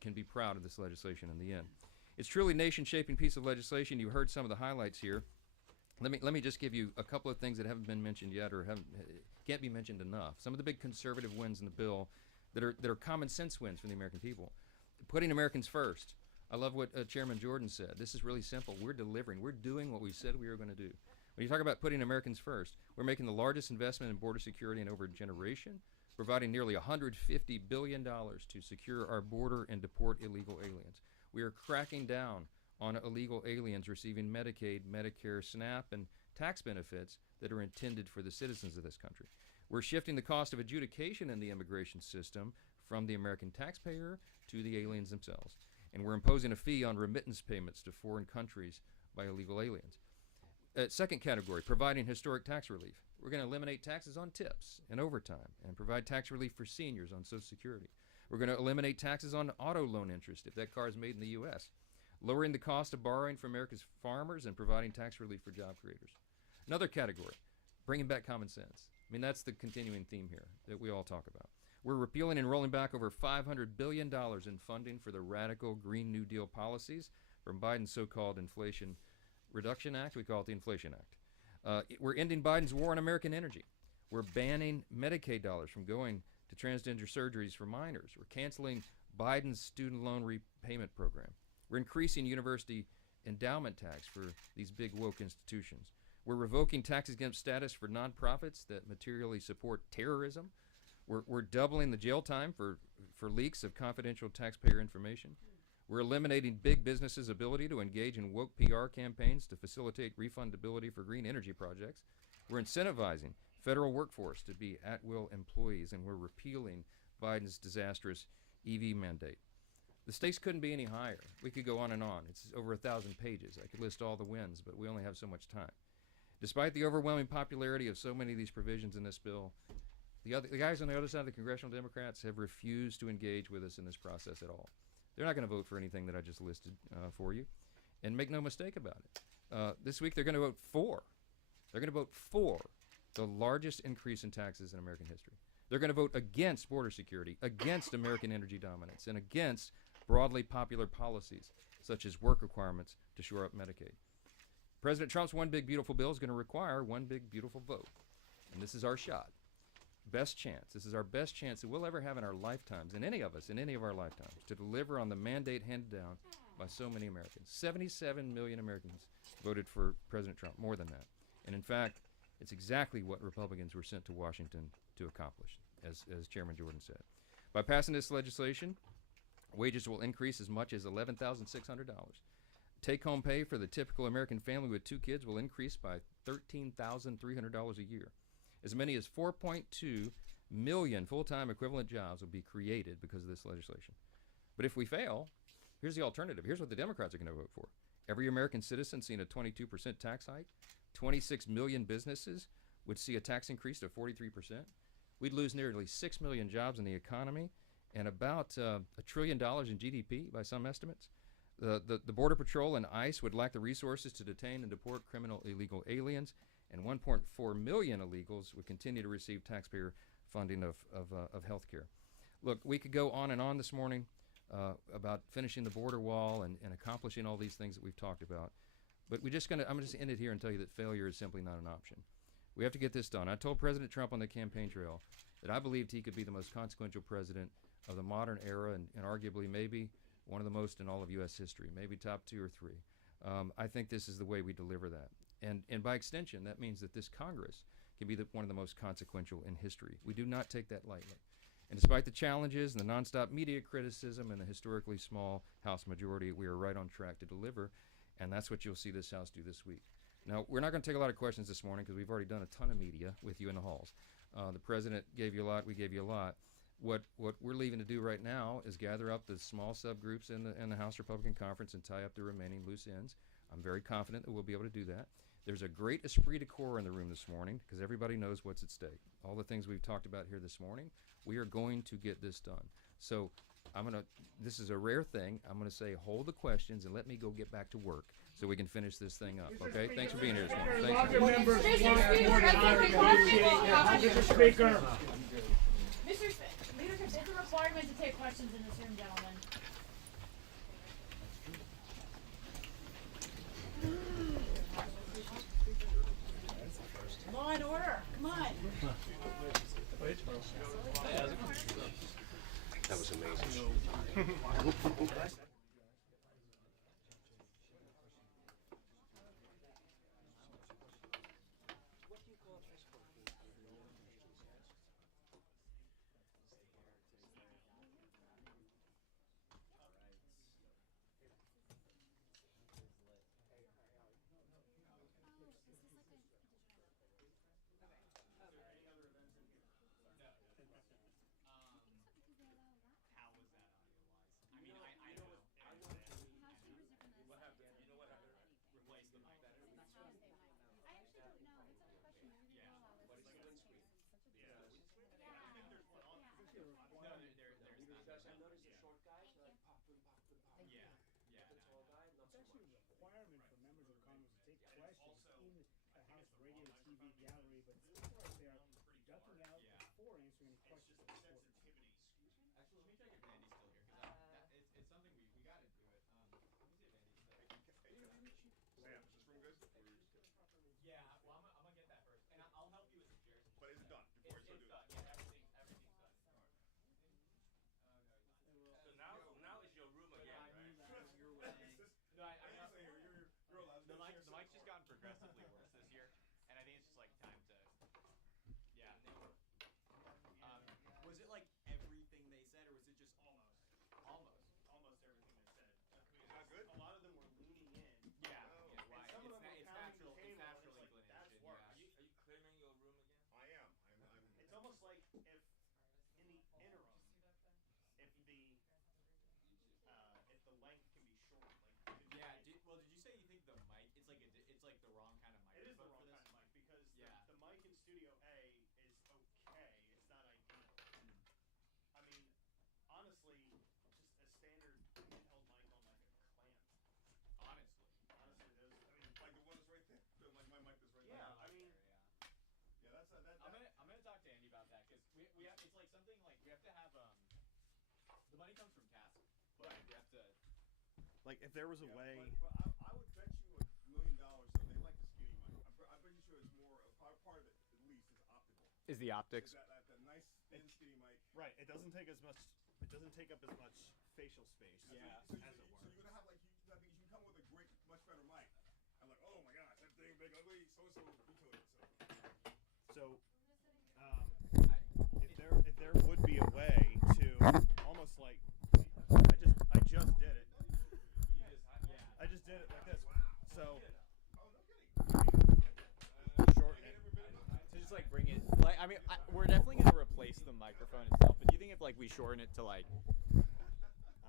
can be proud of this legislation in the end. It's truly a nation-shaping piece of legislation. You heard some of the highlights here. Let me just give you a couple of things that haven't been mentioned yet, or can't be mentioned enough. Some of the big conservative wins in the bill that are common sense wins for the American people. Putting Americans first. I love what Chairman Jordan said. This is really simple. We're delivering. We're doing what we said we were going to do. When you talk about putting Americans first, we're making the largest investment in border security in over a generation, providing nearly $150 billion to secure our border and deport illegal aliens. We are cracking down on illegal aliens receiving Medicaid, Medicare, SNAP, and tax benefits that are intended for the citizens of this country. We're shifting the cost of adjudication in the immigration system from the American taxpayer to the aliens themselves. And we're imposing a fee on remittance payments to foreign countries by illegal aliens. Second category, providing historic tax relief. We're going to eliminate taxes on tips and overtime and provide tax relief for seniors on Social Security. We're going to eliminate taxes on auto loan interest if that car is made in the U.S., lowering the cost of borrowing for America's farmers and providing tax relief for job creators. Another category, bringing back common sense. I mean, that's the continuing theme here that we all talk about. We're repealing and rolling back over $500 billion in funding for the radical Green New Deal policies from Biden's so-called Inflation Reduction Act. We call it the Inflation Act. We're ending Biden's war on American energy. We're banning Medicaid dollars from going to transgender surgeries for minors. We're canceling Biden's student loan repayment program. We're increasing university endowment tax for these big woke institutions. We're revoking tax exempt status for nonprofits that materially support terrorism. We're doubling the jail time for leaks of confidential taxpayer information. We're eliminating big businesses' ability to engage in woke PR campaigns to facilitate refundability for green energy projects. We're incentivizing federal workforce to be at-will employees, and we're repealing Biden's disastrous EV mandate. The stakes couldn't be any higher. We could go on and on. It's over 1,000 pages. I could list all the wins, but we only have so much time. Despite the overwhelming popularity of so many of these provisions in this bill, the guys on the other side of the Congressional Democrats have refused to engage with us in this process at all. They're not going to vote for anything that I just listed for you. And make no mistake about it. This week they're going to vote for. They're going to vote for the largest increase in taxes in American history. They're going to vote against border security, against American energy dominance, and against broadly popular policies such as work requirements to shore up Medicaid. President Trump's one big beautiful bill is going to require one big beautiful vote. And this is our shot. Best chance. This is our best chance that we'll ever have in our lifetimes, in any of us, in any of our lifetimes, to deliver on the mandate handed down by so many Americans. 77 million Americans voted for President Trump, more than that. And in fact, it's exactly what Republicans were sent to Washington to accomplish, as Chairman Jordan said. By passing this legislation, wages will increase as much as $11,600. Take-home pay for the typical American family with 2 kids will increase by $13,300 a year. As many as 4.2 million full-time equivalent jobs will be created because of this legislation. But if we fail, here's the alternative. Here's what the Democrats are going to vote for. Every American citizen seeing a 22% tax hike. 26 million businesses would see a tax increase of 43%. We'd lose nearly 6 million jobs in the economy and about $1 trillion in GDP by some estimates. The Border Patrol and ICE would lack the resources to detain and deport criminal illegal aliens, and 1.4 million illegals would continue to receive taxpayer funding of health care. Look, we could go on and on this morning about finishing the border wall and accomplishing all these things that we've talked about. But I'm gonna just end it here and tell you that failure is simply not an option. We have to get this done. I told President Trump on the campaign trail that I believed he could be the most consequential president of the modern era and arguably maybe one of the most in all of U.S. history, maybe top 2 or 3. I think this is the way we deliver that. And by extension, that means that this Congress can be one of the most consequential in history. We do not take that lightly. And despite the challenges and the nonstop media criticism and the historically small House majority, we are right on track to deliver, and that's what you'll see this House do this week. Now, we're not going to take a lot of questions this morning because we've already done a ton of media with you in the halls. The President gave you a lot, we gave you a lot. What we're leaving to do right now is gather up the small subgroups in the House Republican Conference and tie up the remaining loose ends. I'm very confident that we'll be able to do that. There's a great esprit de corps in the room this morning because everybody knows what's at stake. All the things we've talked about here this morning, we are going to get this done. So this is a rare thing. I'm gonna say hold the questions and let me go get back to work so we can finish this thing up, okay? Thanks for being here this morning. Thanks. Mr. Speaker. Leadership is a requirement to take questions in this room, gentlemen. Law and order, come on. That was amazing. Requirement for members of Congress to take questions in the House radio TV gallery, but so far they are ducking out before answering any questions. Actually, let me check if Andy's still here because it's something we got to do it. Let me see if Andy's still here. Sam, is this room good? Yeah, well, I'm gonna get that first, and I'll help you with the chairs. But is it done? Before It's done. Yeah, everything's done. So now it's your room again, right? No, you're allowed. The mic's just gotten progressively worse this year, and I think it's just like time to. Yeah. Was it like everything they said, or was it just almost everything they said? Is that good? A lot of them were leaning in. Yeah. And some of them were pounding the table, and natural it's like, that's inclination. worse. Yeah. Are you clearing your room again? I am. It's almost like if in the interim, if the length can be short, like Yeah. Did you say you think the mic? It's like the wrong kind of mic. it is the wrong kind of mic because the mic in Studio A is okay. It's not ideal. I mean, honestly, just a standard handheld mic on like a clamp. Honestly, those. I mean, like the one that's right there. My mic is right there. Yeah, I mean. Yeah, that's that. I'm gonna talk to Andy about that because we have it's like something like we have to have the money comes from task, but we have to. Like if there was a way. But I would bet you $1 million though they like the skinny mic. I bet you sure it's more part of it at least is optical. Is the optics? That nice thin skinny mic. Right. It doesn't take as much. It doesn't take up as much facial space. Yeah. As it So were. you're gonna have like that means you can come with a great, much better mic. I'm like, oh my gosh, that thing big ugly, so vetoed it. So, if there would be a way to almost like, I just did it. I just did it like this. So, shorten it. To just like bring it, like I mean, we're definitely gonna replace the microphone itself. But do you think if like we shorten it to like,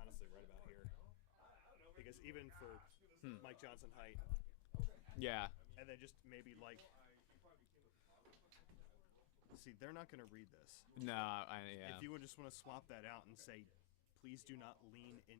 Honestly, right about here. Because even for Mike Johnson height. yeah, And then just maybe like. See, they're not going to read this. no, yeah. If you would just want to swap that out and say, please do not lean in.